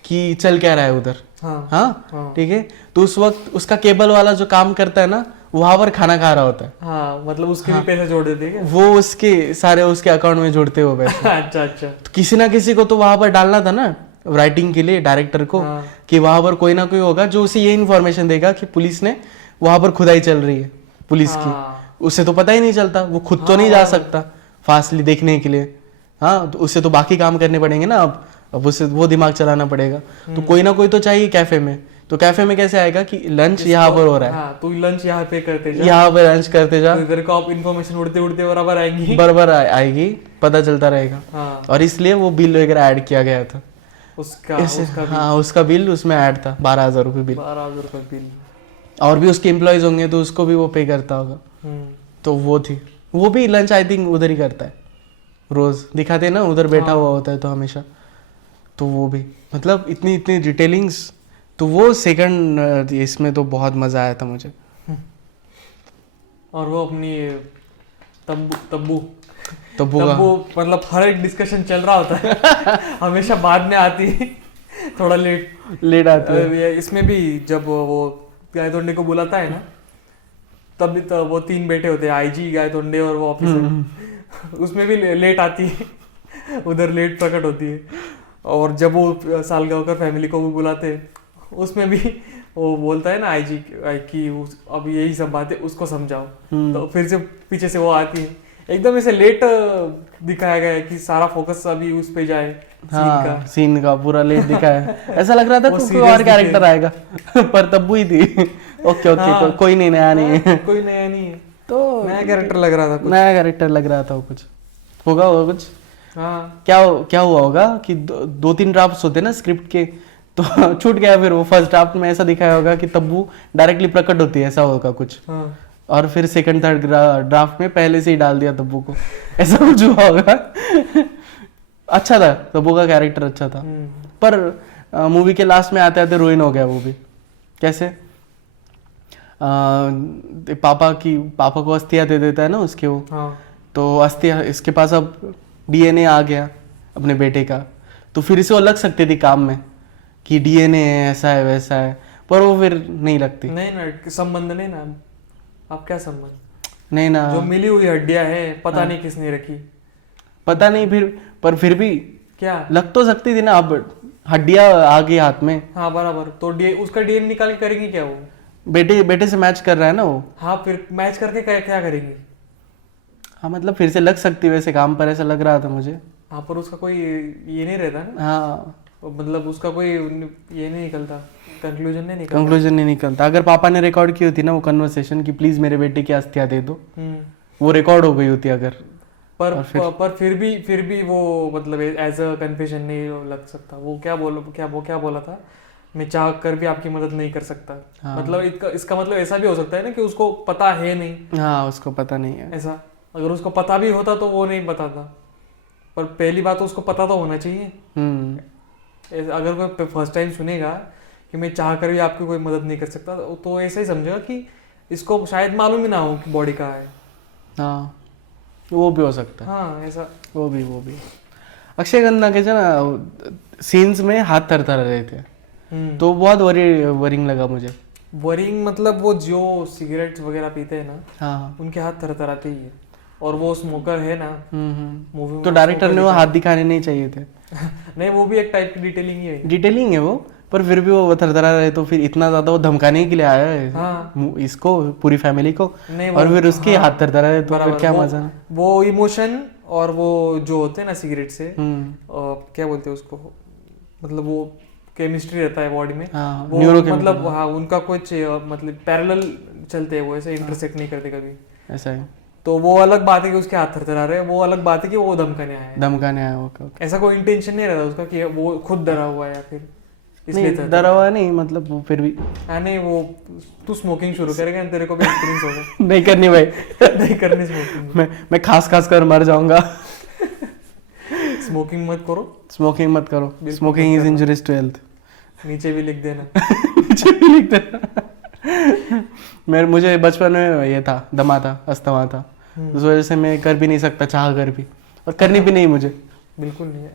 कि चल क्या रहा है उधर। हाँ ठीक है। तो उस वक्त उसका केबल वाला जो काम करता है ना, वहां पर खाना खा रहा होता है। हाँ, मतलब उसके भी पैसे जोड़ देते हैं। वो उसके अकाउंट में जोड़ते हो पैसे। अच्छा। तो किसी ना किसी को तो वहां पर डालना था ना राइटिंग के लिए डायरेक्टर को, कि वहां पर कोई ना कोई होगा जो उसे ये इन्फॉर्मेशन देगा कि पुलिस ने वहां पर खुदाई चल रही है पुलिस की। उसे तो पता ही नहीं चलता, वो खुद तो नहीं जा सकता फास्टली देखने के लिए। हाँ, तो उससे तो बाकी काम करने पड़ेंगे ना। अब उससे वो दिमाग चलाना पड़ेगा। तो कोई ना कोई तो चाहिए कैफे में। तो कैफे में कैसे आएगा कि लंच यहाँ पर हो रहा है। हाँ, तू लंच यहाँ पे करते जा, यहाँ पे लंच करते जा, तो इधर को आप इन्फॉर्मेशन उड़ते उड़ते बराबर आएगी, पता चलता रहेगा। हाँ। और इसलिए वो बिल वगैरह ऐड किया गया था उसका बिल उसमें ऐड था 12,000 रुपये बिल। 12,000 रुपये बिल। और भी उसके एम्प्लॉयज होंगे तो उसको भी वो पे करता होगा। तो वो थी, वो भी लंच आई थिंक उधर ही करता है, रोज दिखाते हैं ना उधर बैठा हुआ होता है तो हमेशा। तो वो भी मतलब इतनी डिटेलिंग्स। तो वो सेकंड इसमें तो बहुत मजा आया था मुझे। और वो अपनी तब्बू तब्बू तब्बू का तब्बू मतलब हर एक डिस्कशन चल रहा होता है हमेशा बाद में आती है थोड़ा लेट आती है। इसमें भी जब वो गायतोंडे को बुलाता है ना, तब भी तो वो 3 बेटे होते हैं, आईजी, गायतोंडे और वो ऑफिसर, उसमें भी लेट आती है उधर लेट प्रकट होती है। और जब वो सालगांवकर फैमिली को भी बुलाते हैं, उसमें भी वो बोलता है ना आईजी की अब यही सब बातें उसको समझाओ, तो फिर से पीछे से वो आती है। एकदम ऐसे लेट दिखाया गया है कि सारा फोकस अभी उस पे जाए, सीन का पूरा लेट दिखाया है। ऐसा लग रहा था कोई और कैरेक्टर आएगा पर तब्बू ही थी। ओके कोई नहीं, नया नहीं है, कोई नया नहीं है, तो नया कैरेक्टर लग रहा था कुछ। नया कैरेक्टर लग रहा था, वो कुछ होगा कुछ। हाँ क्या हुआ होगा कि 2-3 ड्राफ्ट होते ना स्क्रिप्ट के, तो छूट गया। फिर वो फर्स्ट ड्राफ्ट में ऐसा दिखाया होगा कि तब्बू डायरेक्टली प्रकट होती है, ऐसा होगा कुछ। हाँ। और फिर सेकंड थर्ड ड्राफ्ट में पहले से ही डाल दिया तब्बू को, ऐसा कुछ हुआ होगा। अच्छा था, तब्बू का कैरेक्टर अच्छा था। पर मूवी के लास्ट में आते आते रुइन हो गया वो भी। कैसे? पापा को अस्थियां दे देता है ना उसके वो। हाँ। तो अस्थियां, इसके पास अब डीएनए आ गया अपने बेटे का, तो फिर से वो लग सकती थी काम में कि डीएनए है, ऐसा है वैसा है, पर वो फिर नहीं लगती। नहीं ना, संबंध नहीं ना। अब क्या संबंध? नहीं ना, जो मिली हुई हड्डियां है, पता नहीं किसने रखी, पता नहीं। पर फिर भी क्या लग तो सकती थी ना, अब हड्डियां आ गई हाथ में। हाँ बराबर, तो उसका डीएनए निकाल के करेंगी क्या वो? बेटे से मैच कर रहा है ना वो। हाँ, फिर मैच करके क्या करेंगी? हाँ मतलब फिर से लग सकती वैसे काम पर, ऐसा लग रहा था मुझे। हाँ, पर उसका कोई ये नहीं रहता ना। हाँ, मतलब उसका कोई ये नहीं निकलता, कंक्लूजन नहीं निकलता। अगर पापा ने रिकॉर्ड की होती ना वो कन्वर्सेशन कि प्लीज मेरे बेटे की अस्थियां दे दो, वो रिकॉर्ड हो गई होती अगर। पर फिर भी वो मतलब एज अ कन्फेशन नहीं लग सकता। वो क्या बोला था, मैं चाह कर भी आपकी मदद नहीं कर सकता। हाँ। मतलब इसका मतलब ऐसा भी हो सकता है ना कि उसको पता है नहीं। हाँ, उसको पता नहीं है। ऐसा अगर उसको पता भी होता तो वो नहीं बताता। पर पहली बात तो उसको पता तो होना चाहिए। अगर कोई फर्स्ट टाइम सुनेगा कि मैं चाह कर भी आपकी कोई मदद नहीं कर सकता, तो ऐसा ही समझेगा कि इसको शायद मालूम ही ना हो कि बॉडी कहाँ है। हाँ, वो भी हो सकता है। हाँ, ऐसा वो भी अक्षय खन्ना के जो ना सीन्स में हाथ थरथर रहे थे, तो बहुत वरिंग लगा मुझे। वरिंग मतलब वो जो सिगरेट्स वगैरह पीते हैं ना, हाँ, उनके हाथ थरथराते ही है। और वो स्मोकर है ना मूवी में, तो डायरेक्टर ने वो हाथ दिखाने नहीं चाहिए थे। नहीं, वो भी एक टाइप की डिटेलिंग है वो, पर फिर भी वो थरथरा रहे, तो फिर इतना ज्यादा वो धमकाने के लिए आया है। हाँ। इसको पूरी फैमिली को, और फिर उसके हाथ थरथरा रहे, तो फिर क्या मजा। वो इमोशन और वो जो होते हैं ना सिगरेट से, क्या बोलते हैं उसको, मतलब वो केमिस्ट्री रहता है बॉडी में। हाँ, वो मतलब हाँ, उनका कुछ मतलब पैरेलल चलते हैं, वो ऐसे इंटरसेक्ट नहीं करते कभी, ऐसा है। तो वो अलग बात है कि उसके हाथ थरथरा रहे हैं, वो अलग बात है कि वो धमकाने आया। ओके। ऐसा कोई इंटेंशन नहीं रहता उसका कि वो खुद डरा हुआ है या फिर इसलिए डरा हुआ नहीं, मतलब वो फिर भी। नहीं, वो तू स्मोकिंग शुरू करेगा, तेरे को भी एक्सपीरियंस होगा। नहीं करनी भाई, नहीं करनी स्मोकिंग। मैं खास कर मर जाऊंगा। स्मोकिंग मत करो। Smoking is injurious to health. नीचे भी लिख देना। मुझे बचपन में ये था, दमा था, अस्थमा था, उस वजह से मैं कर भी नहीं सकता चाह कर भी, और करनी भी नहीं मुझे। बिल्कुल नहीं है।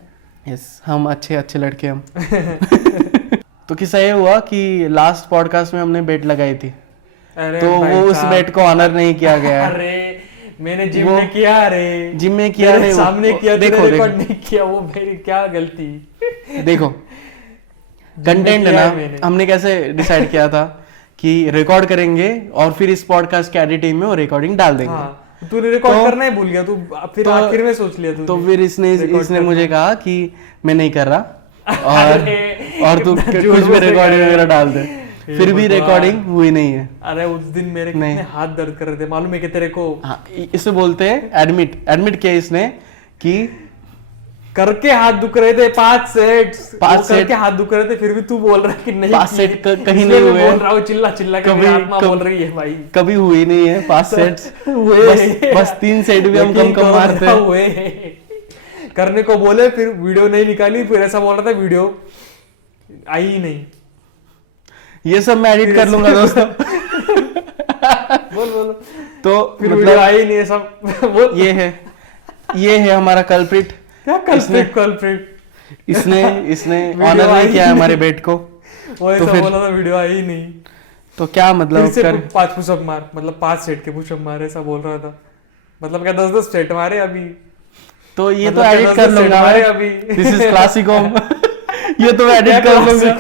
यस, हम अच्छे लड़के हम। तो किस्सा ये हुआ कि लास्ट पॉडकास्ट में हमने बेट लगाई थी, तो वो उस बेट को ऑनर नहीं किया गया। अरे मैंने जिम में किया, नहीं, सामने किया, देखो रिकॉर्ड नहीं किया, वो मेरी क्या गलती। देखो कंटेंट है ना, हमने कैसे डिसाइड किया था कि रिकॉर्ड करेंगे और फिर इस पॉडकास्ट के एडिटिंग में वो रिकॉर्डिंग डाल देंगे। तूने रिकॉर्ड करना ही भूल गया, तू फिर आखिर में सोच लिया। तो फिर इसने मुझे कहा कि मैं नहीं कर रहा, और तू कुछ भी रिकॉर्डिंग वगैरह डाल दे, फिर भी रिकॉर्डिंग हुई नहीं है। अरे उस दिन मेरे कितने हाथ दर्द कर रहे थे मालूम है कि तेरे को। हाँ, इसे बोलते हैं एडमिट किया इसने कि करके हाथ दुख रहे थे, 5 सेट्स करके हाथ दुख रहे थे, फिर भी तू बोल रहा है कि नहीं 5 सेट कहीं नहीं हुए। बोल रहा हूँ चिल्ला के, मेरी आत्मा बोल रही है भाई, कभी हुई नहीं है 5 सेट्स बस 3 सेट भी हम कम मारते हुए। करने को बोले, फिर वीडियो नहीं निकाली, फिर ऐसा बोल रहा था वीडियो आई ही नहीं। ये सब मैं एडिट कर लूंगा दोस्तों। बोल बोलो। तो फिर वीडियो आई नहीं है सब। बोल। ये है हमारा कल्प्रिट। क्या कल्प्रिट? इसने वीडियो ऑनर आई नहीं किया नहीं। हमारे बेट को। वो ऐसा फिर- बोला था वीडियो आई ही नहीं। तो क्या फिर मतलब से कर 5 पुशअप मार, मतलब 5 सेट के पुशअप मार, ऐसा बोल रहा था। मतलब क्या 10-10 सेट मारे अभी? तो ये मतलब तो क्या एडिट 10-10 कर सेट लूंगा मारे मैं। अभी? This is Clasico. ये तो मैं एडिट कर लूंगा।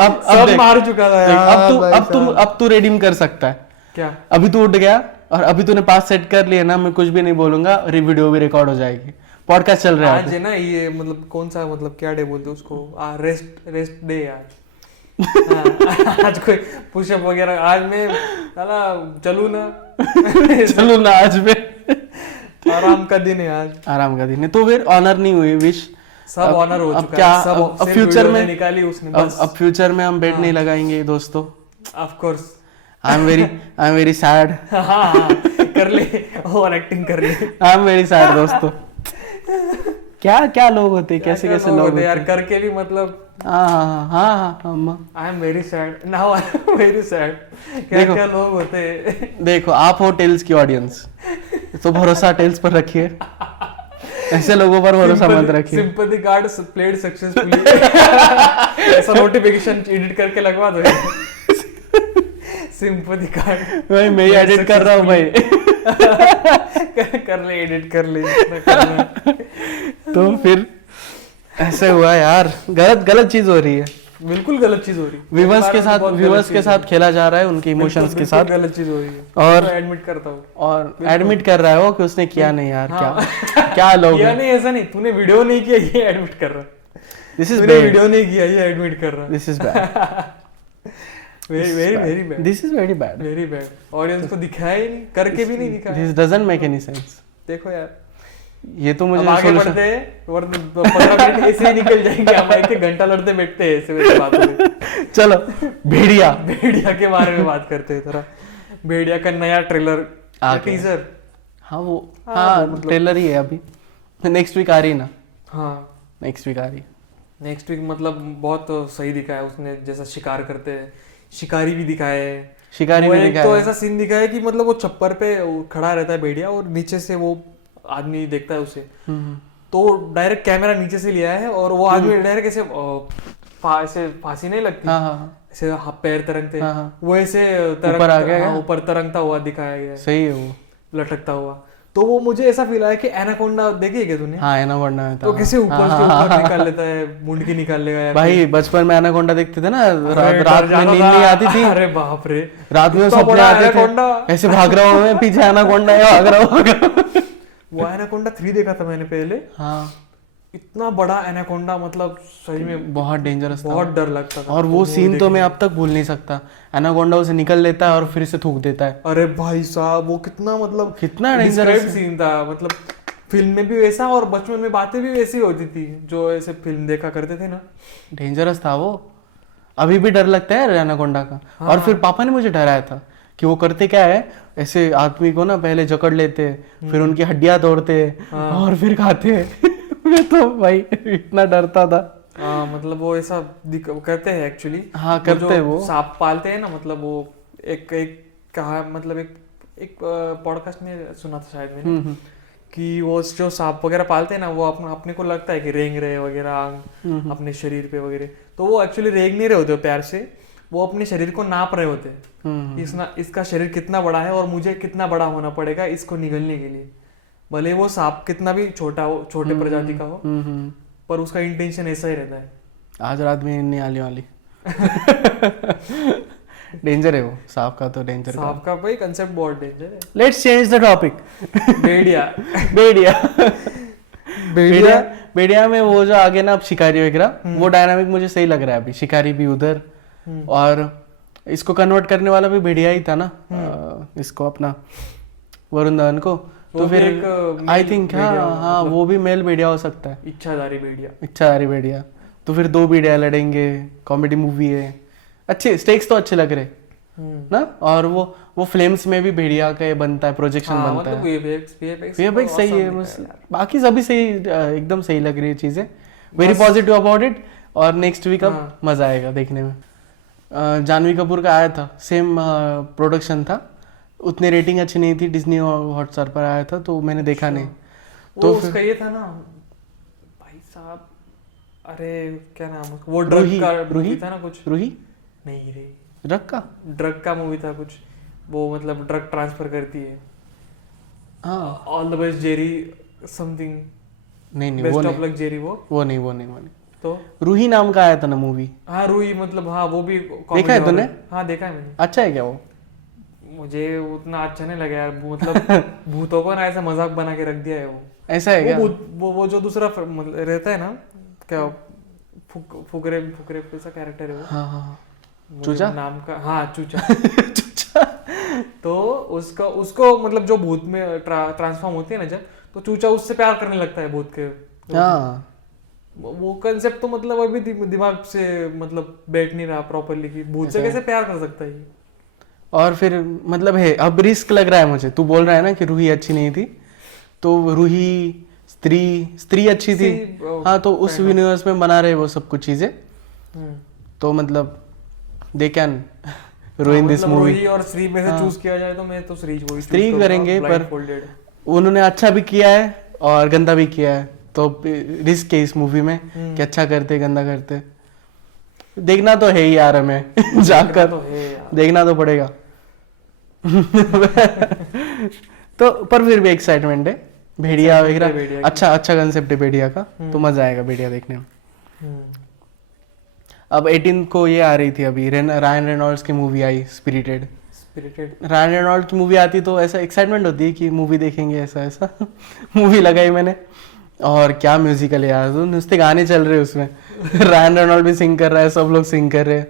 अब सब देख, मार चुका था देख, यार। अब तू रिडीम कर सकता है। क्या? अभी तू उठ गया और अभी तूने 5 सेट कर लिए ना, मैं कुछ भी नहीं बोलूंगा, वीडियो भी रिकॉर्ड हो जाएगी, पॉडकास्ट चल रहा आज है ना ये, मतलब कौन सा, मतलब क्या डे बोलते हैं उसको? रेस्ट डे आज। हाँ, आज कोई पुशअप वगैरह, आज मैं साला चलूं ना। चलो ना, आज में आराम का दिन है आज। आराम का दिन है। तो फिर ऑनर नहीं हुई विश। सब ऑनर हो अब चुका क्या है, सब अब सिर्फ फ्यूचर वीडियो में निकाली उसने अब बस। फ्यूचर में हम बेट हाँ। नहीं लगाएंगे दोस्तों। Of course. I am very sad. हाँ, कर ले, ओवर एक्टिंग कर ले। आई एम वेरी सैड दोस्तों। क्या लोग होते हैं, कैसे क्या कैसे लोग लोग होते हैं होते यार, करके भी मतलब। हाँ। I am very sad now, I am very sad. क्या देखो। क्या लोग होते हैं। देखो, आप हो टेल्स की ऑडियंस, तो भरोसा टेल्स पर रखिए, ऐसे लोगों पर भरोसा मत रखिए। Sympathy card played successfully. ऐसा नोटिफिकेशन एडिट करके लगवा दो। सिंपैथी कार्ड भाई मैं ही एडिट कर रहा हूँ भाई। कर ले, एडिट कर ले, इतना करना। तो फिर ऐसे हुआ यार, गलत चीज हो रही है। बिल्कुल गलत चीज हो रही है। व्यूवर्स के साथ खेला जा रहा है, उनके इमोशंस के साथ। गलत चीज हो रही है, और एडमिट करता हूँ। और एडमिट कर रहा है वो कि उसने किया नहीं यार। हाँ। क्या लोग किया हैं। नहीं, ऐसा नहीं, तूने वीडियो नहीं किया ये एडमिट कर रहा। दिस इज तूने बैड, वीडियो नहीं किया ये एडमिट कर रहा। This is bad, very very very bad, this is very bad. Very bad. Audience को दिखाया ही नहीं, करके भी नहीं दिखाया। This doesn't make any sense. देखो यार, ये तो मुझे अब आगे solution- बढ़ते हैं, वरना 15 मिनट ऐसे ही निकल जाएंगे। हम एक घंटा लड़ते बैठते हैं ऐसे वैसे बातों में। चलो भेड़िया भेड़िया के बारे में बात करते हैं थोड़ा। भेड़िया का नया ट्रेलर, टीजर। हाँ वो हाँ, हाँ मतलब- ट्रेलर ही है अभी, नेक्स्ट वीक आ रही ना, हाँ नेक्स्ट वीक आ रही। नेक्स्ट वीक, मतलब बहुत सही दिखाया उसने, जैसा शिकार करते हैं, शिकारी भी दिखाए है। शिकारी वो भी एक दिखाया तो है। ऐसा सीन दिखाया है कि मतलब वो छप्पर पे खड़ा रहता है भेड़िया, और नीचे से वो आदमी देखता है उसे, तो डायरेक्ट कैमरा नीचे से लिया है, और वो आदमी डायरेक्ट ऐसे ऐसे फांसी नहीं लगती, हाँ ऐसे पैर तरंगते, हाँ। वो ऐसे ऊपर आ गया क्या? ऊपर तरंगता हुआ दिखाया गया है, सही है वो। लटकता हुआ। तो वो मुझे ऐसा फील आया कि एनाकोंडा देखी है क्या तूने? हाँ एनाकोंडा में था। तो कैसे ऊपर से ऊपर निकाल लेता है, मुंडकी निकाल लेगा यार। भाई बचपन में एनाकोंडा देखते थे ना, अरे रात डर में जाता नींद था। नहीं आती थी। अरे बाप रे, रात में इतना सपने बड़ा आते एनाकोंडा। थे, ऐसे भाग रहा हूँ मैं, पीछे एनाकोंडा है, भाग रहा हूँ। वो एनाकोंडा 3 देखा था मैंने पहले। हाँ इतना बड़ा एनाकोंडा, मतलब सही में बहुत डेंजरस था। बहुत डर लगता था। और वो सीन तो मैं अब तक भूल नहीं सकता। एनाकोंडा उसे निकल लेता है और फिर से थूक देता है। अरे भाई साहब, वो कितना, मतलब कितना डेंजरस डिस्क्राइब सीन था। मतलब फिल्म में भी वैसा, और बचपन में बातें भी वैसी होती थी जो ऐसे फिल्म देखा करते थे ना। डेंजरस था वो। अभी भी डर लगता है एनाकोंडा का। और फिर पापा ने मुझे डराया था कि वो करते क्या है, ऐसे आदमी को ना पहले जकड़ लेते, फिर उनकी हड्डियां तोड़ते और फिर खाते। मैं तो भाई इतना डरता था। मतलब वो ऐसा करते हैं एक्चुअली। हाँ करते हैं वो। सांप पालते हैं ना, मतलब वो एक कहा, मतलब एक पॉडकास्ट में सुना था शायद मैंने, कि वो जो सांप वगैरह पालते हैं ना, वो अपने को लगता है कि रेंग रहे वगैरह अपने शरीर पे वगैरह, तो वो एक्चुअली रेंग नहीं रहे होते प्यार से, वो अपने शरीर को नाप रहे होते हैं। इसका शरीर कितना बड़ा है और मुझे कितना बड़ा होना पड़ेगा इसको निगलने के लिए। भले वो सांप कितना भी छोटा हो, छोटे प्रजाति का हो, पर उसका इंटेंशन ऐसा ही रहता है। आज रात में नहीं आने वाली। डेंजर है वो सांप का, तो डेंजर सांप का भाई कंसेप्ट बहुत डेंजर है। Let's change the topic. भेड़िया भेड़िया भेड़िया भेड़िया में वो जो आगे ना अब शिकारी वगैरह, वो डायनामिक मुझे सही लग रहा है। अभी शिकारी भी उधर, और इसको कन्वर्ट करने वाला भी भेड़िया ही था ना, इसको अपना वरुण धवन को। तो फिर आई थिंक हाँ वो भी मेल भेड़िया हो सकता है, इच्छाधारी भेड़िया। इच्छाधारी भेड़िया। तो फिर 2 भेड़िया लड़ेंगे, कॉमेडी मूवी है, अच्छे स्टेक्स तो अच्छे लग रहे ना। और वो फ्लेम्स में भी भेड़िया का बनता है, प्रोजेक्शन बनता है, VFX सही है, बाकी सभी सही, एकदम सही लग रही है चीजें। Very positive about it. और नेक्स्ट वीक अब मजा आएगा देखने में। जानवी कपूर का आया था, सेम प्रोडक्शन था, उतनी रेटिंग अच्छी नहीं थी, डिज्नी हॉटस्टार पर आया था तो मैंने देखा नहीं। तो उसका ये था ना भाई साहब, अरे क्या नाम उसका, वो ड्रग का मूवी था ना कुछ, रूही नहीं रे, ड्रग का मूवी था कुछ, वो मतलब ड्रग ट्रांसफर करती है, हाँ all the best Jerry something, नहीं बेस्ट वो ऑफ नहीं लक जेरी, वो नहीं तो रूही नाम का आया था ना मूवी। हाँ रूही, मतलब हाँ वो भी देखा है तूने? हाँ देखा है मैंने। अच्छा है क्या वो? मुझे उतना अच्छा नहीं लगा यार, मतलब भूतों को ना ऐसा मजाक बना के रख दिया है वो। ऐसा है क्या? वो जो दूसरा मतलब रहता है ना, क्या फुकरे फुकरे कैसा कैरेक्टर है वो, हाँ मुझे चूचा नाम का, हाँ चूचा। चूचा तो उसको मतलब जो भूत में ट्रांसफॉर्म होती है ना जब, तो चूचा उससे प्यार करने लगता है भूत के। हाँ वो कंसेप्ट तो मतलब अभी दिमाग से मतलब बैठ नहीं रहा प्रॉपरली कि भूत से कैसे प्यार कर सकता है ये। और फिर मतलब है, अब रिस्क लग रहा है मुझे। तू बोल रहा है ना कि रूही अच्छी नहीं थी, तो रूही स्त्री अच्छी थी। हाँ तो उस यूनिवर्स में बना रहे वो सब कुछ चीजें, तो मतलब they can ruin this movie. Roohi और स्त्री में से चूज किया जाए तो मैं तो स्त्री करेंगे, पर उन्होंने अच्छा भी किया है और गंदा भी किया है, तो रिस्क है इस मूवी में कि अच्छा करते गंदा करते। देखना तो है ही यार हमें जाकर देखना तो पड़ेगा। तो पर फिर भी एक्साइटमेंट है, भेड़िया वगैरह अच्छा कंसेप्ट है भेड़िया का, तो मजा आएगा भेड़िया देखने में। अब 18 को ये आ रही थी अभी, रायन रेनॉल्ड्स की मूवी आई स्पिरिटेड। रायन रेनॉल्ड्स की मूवी आती तो ऐसा एक्साइटमेंट होती है कि मूवी देखेंगे ऐसा मूवी लगाई मैंने, और क्या म्यूजिकल है यार, नुस्ते गाने चल रहे उसमें। रायन रेनॉल्ड भी सिंग कर रहा है, सब लोग सिंग कर रहे हैं,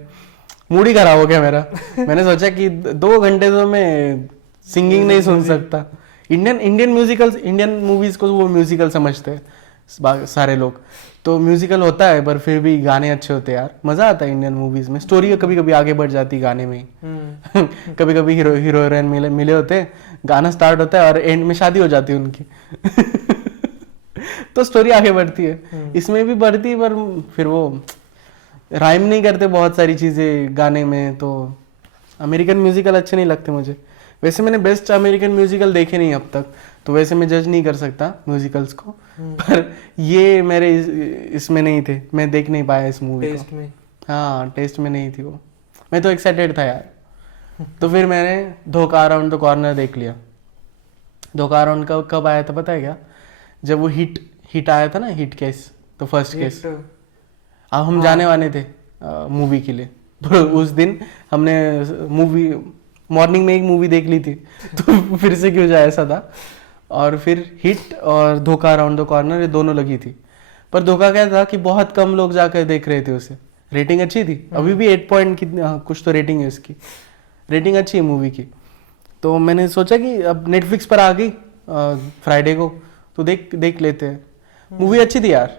मूड ही खराब हो गया मेरा। मैंने सोचा कि 2 घंटे तो मैं सिंगिंग नहीं सुन सकता। इंडियन मूवीज को वो म्यूजिकल समझते हैं सारे लोग, तो म्यूजिकल होता है पर फिर भी गाने अच्छे होते हैं यार, मजा आता है इंडियन मूवीज में। स्टोरी कभी कभी आगे बढ़ जाती है गाने में ही। कभी कभी हीरो हीरोइन मिले होते हैं, गाना स्टार्ट होता है और एंड में शादी हो जाती है उनकी। तो स्टोरी आगे बढ़ती है, इसमें भी बढ़ती है, पर फिर वो राइम नहीं करते बहुत सारी चीजें गाने में, तो अमेरिकन म्यूजिकल अच्छे नहीं लगते मुझे। वैसे मैंने बेस्ट अमेरिकन म्यूजिकल देखे नहीं अब तक, तो वैसे मैं जज नहीं कर सकता म्यूजिकल्स को, पर ये मेरे इसमें नहीं थे, मैं देख नहीं पाया इस मूवी को। हाँ टेस्ट में नहीं थी वो, मैं तो एक्साइटेड था यार। तो फिर मैंने धोखा अराउंड द कॉर्नर देख लिया। धोखा अराउंड कब आया था पता है क्या? जब वो हिट आया था ना, हिट केस, तो फर्स्ट केस अब हम जाने वाले थे मूवी के लिए, तो उस दिन हमने मूवी मॉर्निंग में एक मूवी देख ली थी, तो फिर से क्यों जाए ऐसा था। और फिर हिट और धोखा अराउंड द कॉर्नर ये दोनों लगी थी, पर धोखा क्या था कि बहुत कम लोग जाकर देख रहे थे उसे, रेटिंग अच्छी थी, अभी भी 8 पॉइंट की कुछ तो रेटिंग है उसकी, रेटिंग अच्छी है मूवी की। तो मैंने सोचा कि अब नेटफ्लिक्स पर आ गई फ्राइडे को, तो देख लेते हैं। मूवी अच्छी थी यार।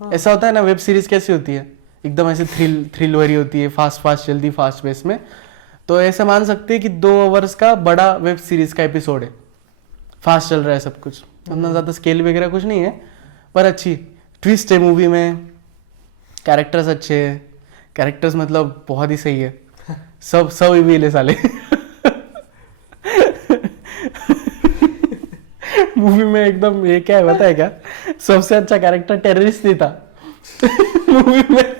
ऐसा होता है ना, वेब सीरीज कैसी होती है, एकदम ऐसे थ्रिल भरी होती है, फास्ट जल्दी फास्ट पेस में, तो ऐसा मान सकते हैं कि 2 आवर्स का बड़ा वेब सीरीज का एपिसोड है, फास्ट चल रहा है सब कुछ, उतना ज़्यादा स्केल वगैरह कुछ नहीं है, पर अच्छी ट्विस्ट है मूवी में, कैरेक्टर्स अच्छे हैं, कैरेक्टर्स मतलब बहुत ही सही है, सब इविल है साले। मूवी में एकदम ये क्या है पता है क्या, सबसे अच्छा कैरेक्टर टेररिस्ट ही था मूवी में,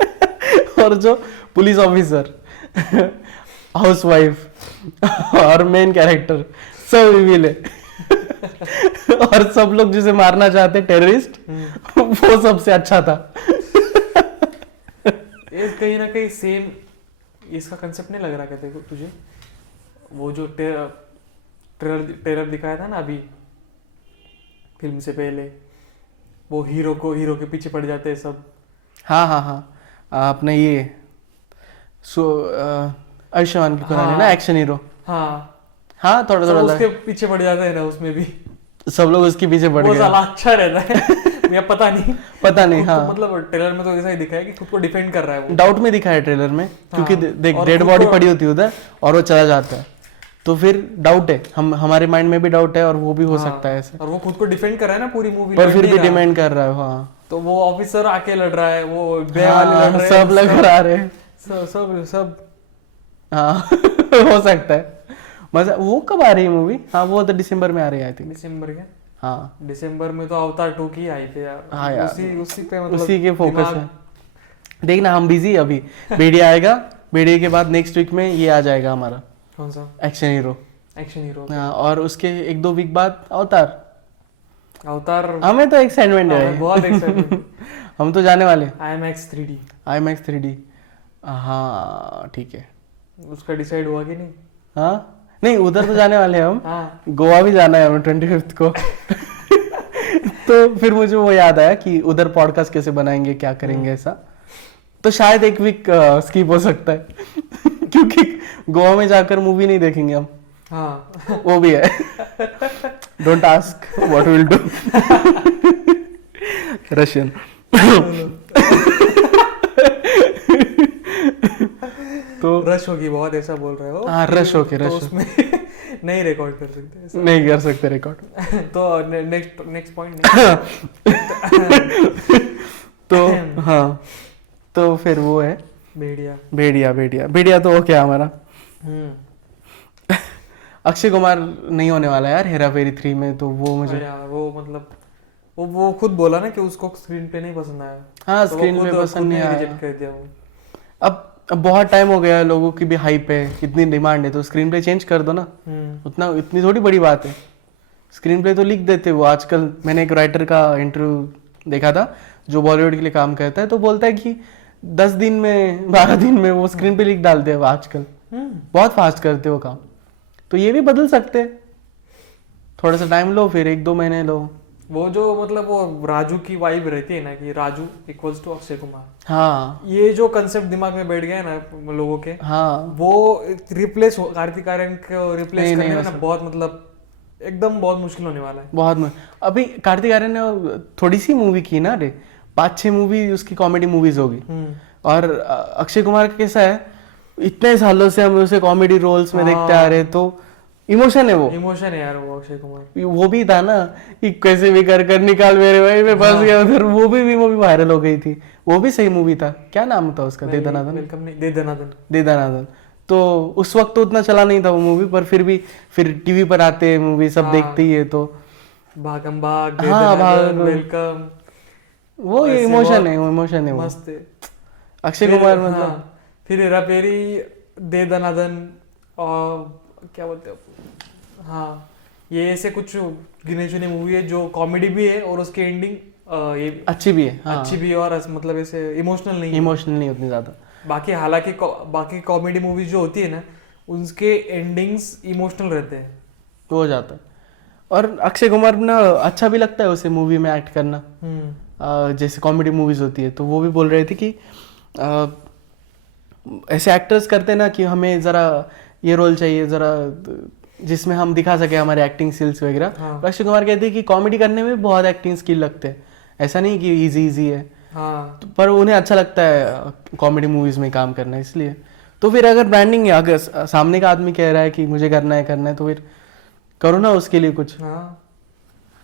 और जो पुलिस ऑफिसर, हाउसवाइफ और मेन कैरेक्टर सब इविल है। और सब लोग जिसे मारना चाहते टेररिस्ट, वो सबसे अच्छा था। ये कहीं ना कहीं सेम इसका कंसेप्ट नहीं लग रहा क्या तुझे? वो जो ट्रेलर दिखाया था ना अभी फिल्म से पहले, वो हीरो के पीछे पड़ जाते हैं सब। हाँ आपने ये आयुष्मान की पुरानी ना एक्शन हीरो, हाँ थोड़ा उसके पीछे पड़ जाते हैं ना, उसमें भी सब लोग उसके पीछे पड़ गए। वो साला अच्छा रहता है। मैं पता नहीं हाँ, तो मतलब ट्रेलर में तो ऐसा ही दिखाया कि खुद को डिफेंड कर रहा है वो। डाउट में दिखाया ट्रेलर में, क्योंकि देख डेड बॉडी पड़ी होती है उधर और वो चला जाता है, तो फिर डाउट है, हमारे माइंड में भी डाउट है, और वो भी हो सकता है ऐसे, और वो खुद को डिफेंड कर रहा है ना पूरी मूवी, पर फिर भी डिमांड कर रहा है। हाँ तो वो ऑफिसर आके लड़ रहा है, वो बे वाले लड़ रहे हैं, सब लग रहा है, सब हाँ हो सकता है। मजा। वो कब आ रही है मूवी? हाँ वो तो दिसंबर में आ रही है आई थिंक। दिसंबर क्या? हाँ दिसंबर में तो अवतार 2 की आई थी यार। हाँ यार, उसी पे मतलब उसी के फोकस दिमाग- है। देखना हम बिजी अभी, भेड़िया आएगा, भेड़िया के बाद नेक्स्ट वीक में ये आ जाएगा हमारा कौन सा? Action hero. Action hero. हाँ, और उसके 1-2 वीक बाद अवतार। अवतार हमें तो एक्साइटमेंट है बहुत एक्साइटेड। हम तो जाने वाले IMAX 3D IMAX 3D। हाँ ठीक है। उसका डिसाइड हुआ कि नहीं? हाँ नहीं, उधर तो जाने वाले हैं हम। हाँ गोवा भी जाना है हमें 25 को तो फिर मुझे वो याद आया कि उधर पॉडकास्ट कैसे बनाएंगे, क्या करेंगे ऐसा। तो शायद एक वीक स्किप हो सकता है क्योंकि गोवा में जाकर मूवी नहीं देखेंगे हम। हाँ वो भी है। Don't ask what will do. Russian. तो रश होगी बहुत, ऐसा बोल रहे हो? हाँ रश होके तो रश उसमें नहीं रिकॉर्ड कर सकते ऐसा। नहीं कर सकते रिकॉर्ड। तो नेक्स्ट पॉइंट तो हाँ, तो फिर वो है भेड़िया। भेड़िया। भेड़िया भेड़िया तो वो क्या हमारा अक्षय कुमार नहीं होने वाला यार हेरा फेरी 3 में, तो वो मुझे यार वो मतलब वो खुद बोला ना कि उसको स्क्रीन प्ले नहीं पसंद आया। हाँ तो वो स्क्रीन पे खुद पसंद नहीं आया। रिजेक्ट कर दिया वो। अब बहुत टाइम हो गया है, लोगों की भी हाइप है, इतनी डिमांड है, तो स्क्रीन प्ले चेंज कर दो ना। उतना इतनी थोड़ी बड़ी बात है, स्क्रीन प्ले तो लिख देते वो आजकल। मैंने एक राइटर का इंटरव्यू देखा था जो बॉलीवुड के लिए काम करता है, तो बोलता है कि 10 दिन में 12 दिन में वो स्क्रीन पे लिख डालते हैं आजकल। बहुत फास्ट करते हो काम। तो ये भी बदल सकते हैं, थोड़ा सा टाइम लो, फिर 1-2 महीने लो। वो जो मतलब वो राजू की वाइब रहती है ना कि राजू इक्वल्स टू अक्षय कुमार, हाँ ये जो कंसेप्ट दिमाग में बैठ गया है ना लोगों के, हाँ वो रिप्लेस कार्तिक आर्यन को रिप्लेस नहीं, करने नहीं में हो ना बहुत मतलब एकदम बहुत मुश्किल होने वाला है। अभी कार्तिक आर्यन ने थोड़ी सी मूवी की ना रे, 5-6 मूवी उसकी कॉमेडी मूवीज होगी। और अक्षय कुमार का कैसा है, इतने सालों से हम उसे कॉमेडी रोल्स में देखते आ रहे हैं, तो इमोशन है वो। इमोशन है यार वो अक्षय कुमार। वो भी था ना कि कैसे भी कर निकाल मेरे भाई, मैं फंस गया उधर। वो भी मूवी वायरल हो गई थी, वो भी सही मूवी था। क्या नाम था उसका? दे दनादन। वेलकम नहीं, दे दनादन। दे दनादन। तो उस वक्त तो उतना चला नहीं था वो मूवी, पर फिर भी फिर टीवी पर आते हैं मूवी, सब देखते ही है। तो भागम भाग, दे हाँ, दनादन, भाग- वेलकम, वो ऐसे इमोशन बहुत है, वो इमोशन है वो। मस्त है। अक्षय फिर- कुमार मतलब हाँ, फिर हेरा फेरी, दे दनादन और क्या बोलते हो, हाँ ये ऐसे कुछ गिने चुने मूवी है जो कॉमेडी भी है और उसकी एंडिंग ये अच्छी भी है। हाँ, अच्छी भी है और मतलब ऐसे इमोशनल नहीं है। इमोशनल नहीं उतनी ज्यादा। बाकी हालांकि बाकी कॉमेडी मूवीज जो होती है ना उनके एंडिंग्स इमोशनल रहते हैं, तो हो जाता है। और अक्षय कुमार ना अच्छा भी लगता है उसे मूवी में एक्ट करना। जैसे कॉमेडी मूवीज होती है, तो वो भी बोल रहे थे कि ऐसे एक्टर्स करते हैं ना कि हमें ज़रा ये रोल चाहिए, ज़रा जिसमें हम दिखा सके हमारे एक्टिंग स्किल्स वगैरह। हाँ। अक्षय कुमार कहते हैं कि कॉमेडी करने में बहुत एक्टिंग स्किल लगते हैं, ऐसा नहीं कि इजी है। हाँ पर उन्हें अच्छा लगता है कॉमेडी मूवीज में काम करना, इसलिए। तो फिर अगर ब्रांडिंग, अगर सामने का आदमी कह रहा है कि मुझे करना है, तो फिर करो ना उसके लिए कुछ। हाँ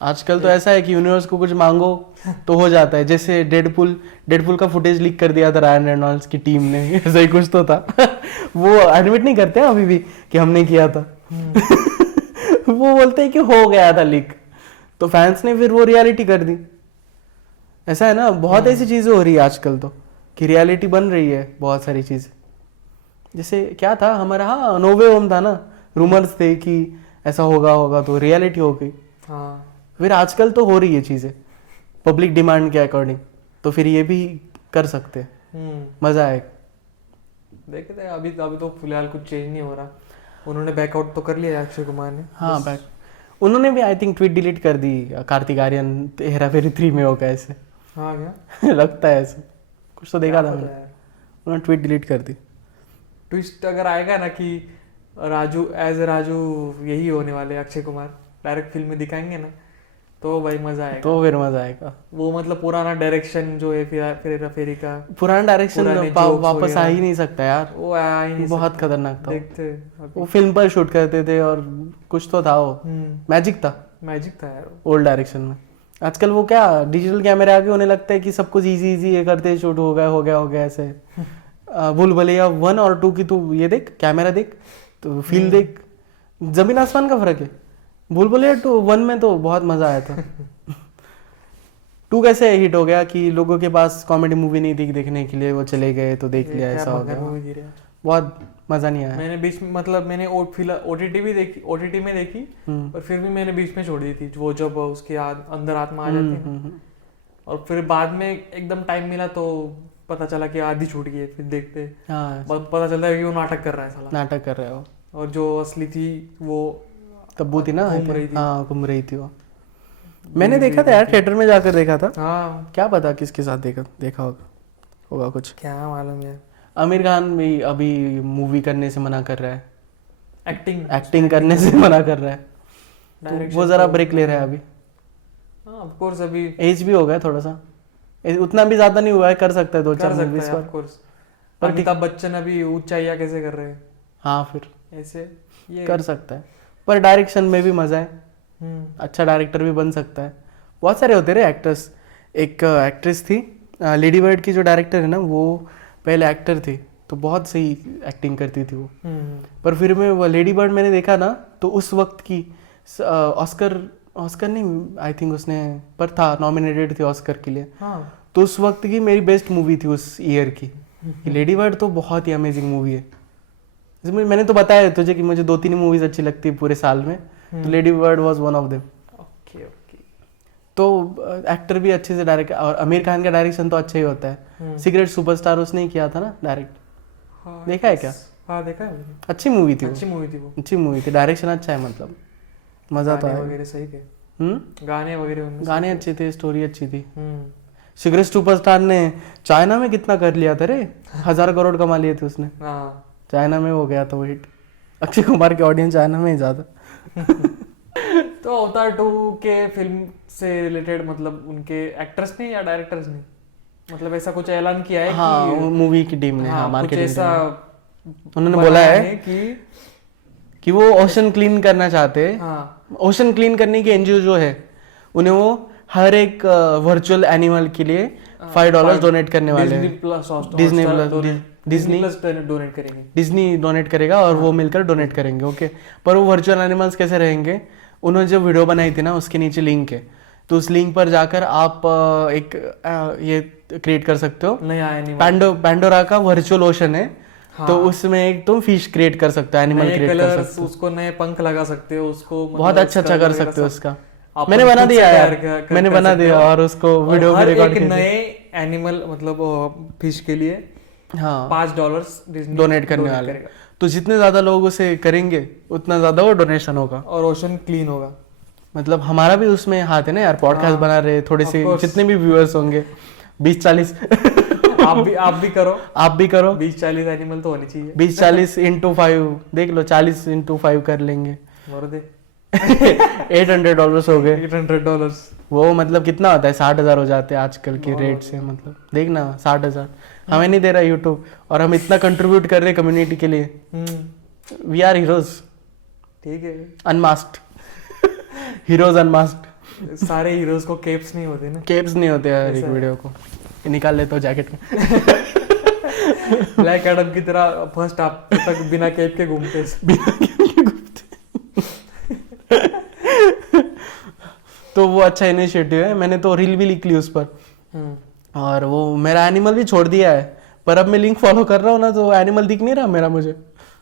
आजकल तो ऐसा है कि यूनिवर्स को कुछ मांगो तो हो जाता है। जैसे डेडपुल का फुटेज लीक कर दिया था रायन रेनॉल्ड्स की टीम ने, ऐसा ही कुछ तो था। वो एडमिट नहीं करते अभी भी कि हमने किया था। वो बोलते हैं कि हो गया था लीक, तो फैंस ने फिर वो रियलिटी कर दी। ऐसा है ना, बहुत ऐसी चीजें हो रही है आजकल तो कि रियलिटी बन रही है बहुत सारी चीजें। जैसे क्या था हमारा, हाँ नोवे होम था ना, रूमर्स थे कि ऐसा होगा, तो रियलिटी हो गई। हाँ फिर आजकल तो हो रही है चीजें पब्लिक डिमांड के अकॉर्डिंग, तो फिर ये भी कर सकते हैं, मजा आएगा। देखते हैं। अभी तो फिलहाल कुछ चेंज नहीं हो रहा। उन्होंने बैकआउट तो कर लिया अक्षय कुमार ने। हाँ बैक उन्होंने भी आई थिंक ट्वीट डिलीट कर दी, कार्तिक आर्यन हेरा फेरी 3 में होगा ऐसे। हाँ क्या लगता है ऐसे, कुछ तो देखा था पता मैंने, है। उन्होंने ट्वीट डिलीट कर दी। ट्विस्ट अगर आएगा ना कि राजू एज राजू यही होने वाले अक्षय कुमार, डायरेक्ट फिल्म में दिखाएंगे ना, तो भाई मजा आएगा। तो फिर मजा आएगा। वो मतलब पुराना डायरेक्शन जो है फिर फेरी का, पुराना डायरेक्शन पुराने वापस jokes आ ही वगैरह। नहीं सकता यार, वो आया ही नहीं बहुत सकता। खतरनाक था। देखते हैं वो फिल्म पर शूट करते थे और कुछ तो था, वो मैजिक था मैजिक था यार। ओल्ड डायरेक्शन में। आजकल वो क्या डिजिटल कैमरे आके उन्हें लगता है कि सब कुछ इजी ये करते शूट हो गया ऐसे। भूल भुलैया 1 और 2 की तू ये देख, कैमरा देख, तो फील देख, जमीन आसमान का फर्क है। भूल भुलैया 1 में तो बहुत मजा आया था। 2 कैसे हिट हो गया कि लोगों के पास कॉमेडी मूवी नहीं थी देखने के लिए, वो चले गए तो देख लिया, ऐसा हो गया, बहुत मजा नहीं आया। मैंने बीच में मतलब मैंने ओटीटी भी देखी, ओटीटी में देखी, पर फिर भी मैंने बीच में छोड़ दी थी, वो जब उसके अंदर आत्मा आ जाती है, और फिर बाद में एकदम टाइम मिला तो पता चला कि आधी छूट गई है, फिर देखते हाँ, पता चलता है कि वो नाटक कर रहा है साला, नाटक कर रहे हो, और जो असली थी वो तब्बू थी ना, घूम रही थी। हाँ घूम रही थी वो। मैंने देखा था यार, थिएटर में जाकर देखा था। हाँ, क्या पता किसके साथ देखा होगा कुछ, क्या मालूम है। आमिर खान भी अभी मूवी करने से मना कर रहा है, एक्टिंग करने से मना कर रहा है, तो वो जरा ब्रेक ले रहा है अभी। हाँ ऑफ कोर्स, अभी एज भी हो गया थोड़ा सा, उतना भी ज्यादा नहीं हुआ है, कर सकता है 2-4 movies of course. Amitabh Bachchan अभी ऊंचाइयां कैसे कर रहे हैं, हाँ फिर ऐसे ये कर सकता है, पर डायरेक्शन में भी मजा है, अच्छा डायरेक्टर भी बन सकता है। बहुत सारे होते रहे एक्टर्स। एक एक्ट्रेस थी लेडी बर्ड की, जो डायरेक्टर है ना, वो पहले एक्टर थी, तो बहुत सही एक्टिंग करती थी वो। पर फिर मैं वो लेडी बर्ड मैंने देखा ना, तो उस वक्त की ऑस्कर नहीं, आई थिंक उसने पर था, नॉमिनेटेड थी ऑस्कर के लिए। तो उस वक्त की मेरी बेस्ट मूवी थी उस ईयर की। लेडी बर्ड तो बहुत ही अमेजिंग मूवी है। मैंने तो बताया तुझे कि मुझे 2-3 मूवीज अच्छी लगती है पूरे साल में, तो lady bird was one of them. Okay okay. तो एक्टर भी अच्छे से डायरेक्ट, और आमिर खान का डायरेक्शन तो अच्छा ही होता है। सिगरेट सुपरस्टार उसने ही किया था ना डायरेक्ट, देखा है क्या? हाँ देखा है मैंने। अच्छी मूवी थी वो, अच्छी मूवी थी, डायरेक्शन अच्छा है, मतलब मजा तो आया। वगैरह सही थे, गाने वगैरह अच्छे थे, स्टोरी अच्छी थी। सिगरेट सुपरस्टार ने चाइना में कितना कर लिया था रे, 1000 करोड़ कमा लिए थे उसने। चाइना में हो गया था वो हिट। अक्षय कुमार की ऑडियंस चाइना में ही ज्यादा। तो अवतार 2 के फिल्म से रिलेटेड मतलब उनके एक्टर्स ने या डायरेक्टर्स ने मतलब ऐसा कुछ ऐलान किया है? हाँ, मूवी की टीम ने, हाँ, मार्केटिंग ऐसा उन्होंने बोला है कि वो ओशन क्लीन करना चाहते हैं। हाँ, ओशन क्लीन करने की एनजीओ जो है, उन्हें वो हर एक वर्चुअल एनिमल के लिए $5 डोनेट करने वाले हैं। डिज्नी डोनेट करेगा और वो मिलकर डोनेट करेंगे। ओके, पर वो वर्चुअल एनिमल्स कैसे रहेंगे? उन्होंने जो वीडियो बनाई थी ना, उसके नीचे लिंक है, तो उस लिंक पर जाकर आप एक ये क्रिएट कर सकते हो। पैंडोरा का वर्चुअल ओशन है। हाँ। तो उसमें एक तुम फिश क्रिएट कर सकते हो, एनिमल क्रिएट कर सकते हो, उसको नए पंख लगा सकते हो, उसको बहुत अच्छा कर सकते हो उसका। मैंने बना दिया यार, मैंने बना दिया और उसको वीडियो में रिकॉर्ड किया। नए एनिमल मतलब फिश के लिए हाँ $5 डोनेट करने वाले। तो जितने ज्यादा लोग उसे करेंगे उतना ज्यादा वो डोनेशन होगा और ओशन क्लीन होगा। मतलब हमारा भी उसमें हाथ है ना यार, पॉडकास्ट बना रहे, थोड़े से जितने भी व्यूअर्स होंगे 20-40 आप भी करो 20-40 एनिमल तो होने चाहिए। 20-40 into 5 देख लो, 40 into 5 कर लेंगे, $800 हो गए। $800 वो मतलब कितना होता है? 60,000 हो जाते हैं आजकल के रेट से। मतलब देखना 60,000 हमें नहीं दे रहा यूट्यूब, और हम इतना कंट्रीब्यूट कर रहे हैं कम्युनिटी के लिए। वी आर हीरोज, ठीक है, अनमास्क्ड हीरोज, अनमास्क्ड। सारे हीरोज को केप्स नहीं होते ना, केप्स नहीं होते यार। एक वीडियो को निकाल लेता हूँ जैकेट में। ब्लैक एडम की तरह फर्स्ट आप तक बिना केप के घूमते तो वो अच्छा इनिशिएटिव है। मैंने तो रील भी लिख ली उस पर, और वो मेरा एनिमल भी छोड़ दिया है, पर अब मैं लिंक फॉलो कर रहा हूँ ना, तो एनिमल दिख नहीं रहा मेरा मुझे।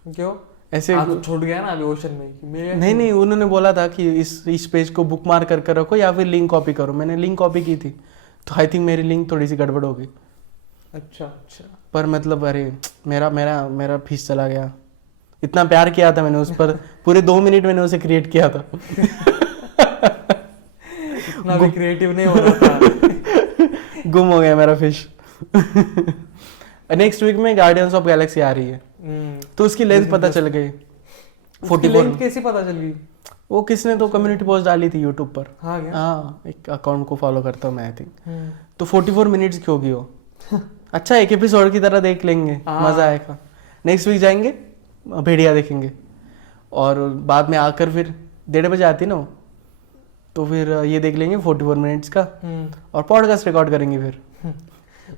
क्यों ऐसे तो छूट गया ना अभी ओशन में? नहीं, उन्होंने बोला था कि इस पेज को बुकमार्क कर रखो या फिर लिंक कॉपी करो। मैंने लिंक कॉपी की थी, तो आई थिंक मेरी लिंक थोड़ी सी गड़बड़ हो गई। अच्छा, पर मतलब अरे मेरा फीस चला गया। इतना प्यार किया था मैंने उस पर, पूरे 2 मिनट मैंने उसे क्रिएट किया था। इतना भी क्रिएटिव नहीं हो रहा था। गुम हो गया मेरा फिश। नेक्स्ट वीक में गार्डियंस ऑफ गैलेक्सी आ रही है, तो उसकी लेंथ पता चल गई। 44 कैसे पता चल गई? वो किसने तो कम्युनिटी पोस्ट डाली थी यूट्यूब पर। हाँ, एक अकाउंट को फॉलो करता हूँ मैं, आई थिंक। तो 44 मिनट्स की होगी वो। अच्छा, एक एपिसोड की तरह देख लेंगे, मजा आएगा। नेक्स्ट वीक जाएंगे, भेड़िया देखेंगे, और बाद में आकर फिर 1:30 बजे आती ना वो, तो फिर ये देख लेंगे 44 मिनट्स का, और पॉडकास्ट रिकॉर्ड करेंगे फिर।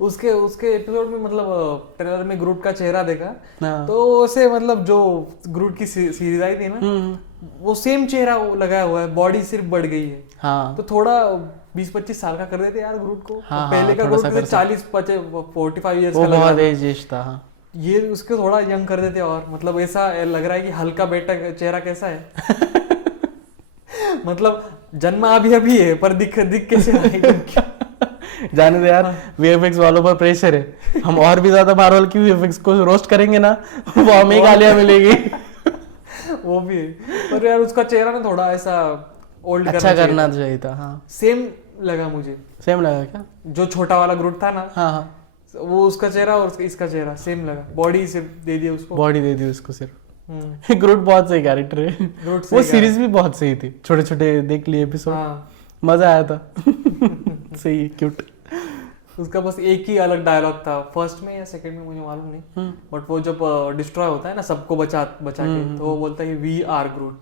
उसके उसके एपिसोड में मतलब ट्रेलर में ग्रूट का चेहरा देखा हाँ। तो उसे मतलब जो ग्रूट की सीरीज आई थी ना वो सेम चेहरा वो लगाया हुआ है, बॉडी सिर्फ बढ़ गई है। हाँ तो थोड़ा 20-25 साल का कर देते यार ग्रूट को। हाँ, तो पहले का थोड़ा सा ग्रूट कर 40-45 ईयर्स वो का लग रहा बहुत था। एजेस था। हाँ ये उसके थोड़ा यंग कर देते और मतलब ऐसा लग रहा है कि हल्का बेटा का चेहरा कैसा है मतलब जन्मा अभी अभी है पर दिख कैसे रहा है एकदम क्यों? जाने दे यार, वीएफएक्स वालों पर प्रेशर है। हम और भी ज्यादा मार्वल की वीएफएक्स को रोस्ट करेंगे ना, वो हमें गालियां मिलेगी। वो भी है पर यार उसका चेहरा ना थोड़ा ऐसा ओल्ड अच्छा करना चाहिए था। हाँ सेम लगा मुझे। सेम लगा क्या? जो छोटा वाला ग्रूट था ना हाँ हाँ वो उसका चेहरा और इसका चेहरा सेम लगा, बॉडी सिर्फ दे दी उसको। बॉडी दे दी उसको सिर्फ। ग्रूट बहुत सही कैरेक्टर है। ग्रूट वो सीरीज भी बहुत सही थी, छोटे छोटे देख लिए एपिसोड, हाँ मजा आया था। सही क्यूट। उसका बस एक ही अलग डायलॉग था फर्स्ट में या सेकंड में मुझे मालूम नहीं, बट वो जब डिस्ट्रॉय होता है ना सबको बचा बचा के तो वो बोलता है वी आर ग्रूट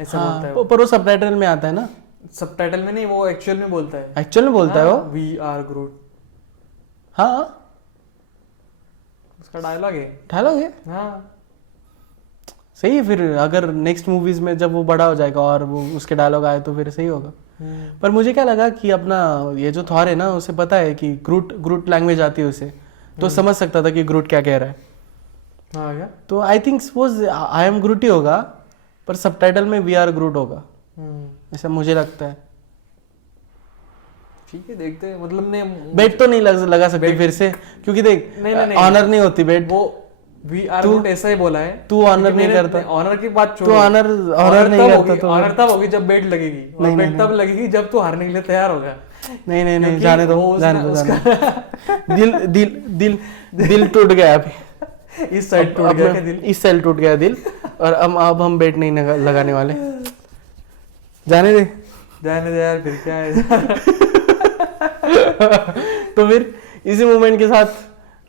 ऐसा बोलता है। पर वो सबटाइटल में आता है ना? सबटाइटल में नहीं, वो एक्चुअल में बोलता है। एक्चुअल में बोलता है वो? वी आर ग्रूट। हाँ उसका डायलॉग है। डायलॉग है। हाँ सही है। फिर अगर नेक्स्ट मूवीज में जब वो बड़ा हो जाएगा और वो उसके डायलॉग आए तो फिर सही होगा। पर मुझे क्या लगा कि अपना ये जो थॉर है ना उसे पता है कि ग्रूट लैंग्वेज आती है उसे, तो समझ सकता था कि ग्रूट क्या कह रहा है। हाँ क्या? तो I think suppose I am Groot ही होगा पर सबटाइटल में वी आर ग्रूट होगा, ऐसा मुझे लगता है। ठीक है देखते हैं। मतलब ने बेट तो नहीं लगा सकती फिर से, क्योंकि देख नहीं ऑनर नहीं होती बेट। वो वी आर ग्रूट ऐसा ही बोला है। तू ऑनर नहीं करता। ऑनर की बात छोड़, तू ऑनर नहीं करता तो ऑनर तब होगी जब बेट लगेगी, और बेट तब लगेगी जब तू हारने के लिए तैयार होगा। नहीं जाने दो जाने दो। दिल टूट गया अभी। इस साइड टूट गया क्या दिल? इस साइड टूट गया दिल, और अब हम बेट नहीं लगाने वाले। जाने दे यार, फिर क्या है। तो फिर इसी मोमेंट के साथ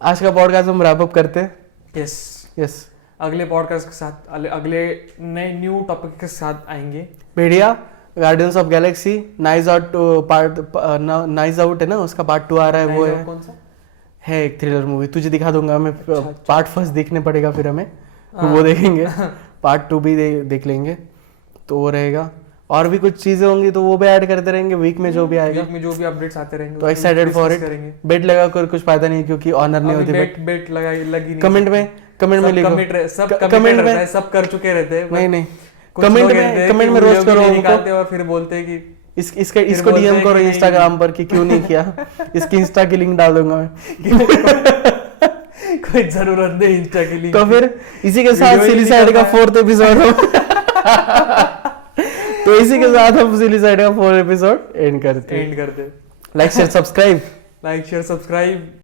आज का पॉडकास्ट हम रैप अप करते हैं। यस अगले पॉडकास्ट के साथ अगले नए न्यू टॉपिक के साथ आएंगे। भेड़िया Guardians of Galaxy Knives Out Knives Out है ना, उसका पार्ट 2 आ रहा है। वो है कौन सा है एक थ्रिलर मूवी, तुझे दिखा दूंगा मैं। पार्ट फर्स्ट देखने पड़ेगा फिर हमें, वो देखेंगे। पार्ट 2 भी देख लेंगे तो वो रहेगा। और भी कुछ चीजें होंगी तो वो भी ऐड करते रहेंगे वीक में, जो भी आएगा, वीक में जो भी अपडेट्स आते रहेंगे। तो एक्साइटेड फॉर इट। बेट लगा कर कुछ फायदा नहीं, क्योंकि ऑनर नहीं होती। बेट लगी नहीं। कमेंट में लिखो। सब कमेंट में सब कर चुके रहते हैं। नहीं कमेंट में रोस्ट करो उनको, और फिर बोलते हैं कि इसको डीएम करो इंस्टाग्राम पर कि क्यों नहीं किया। इसकी इंस्टा की लिंक डाल दूंगा मैं। कोई जरूरत नहीं इंस्टा की लिंक। तो फिर इसी के साथ सिली साइड का 4th एपिसोड हो। तो इसी के साथ हम सिली साइड का 4th एपिसोड एंड करते हैं। Like share subscribe subscribe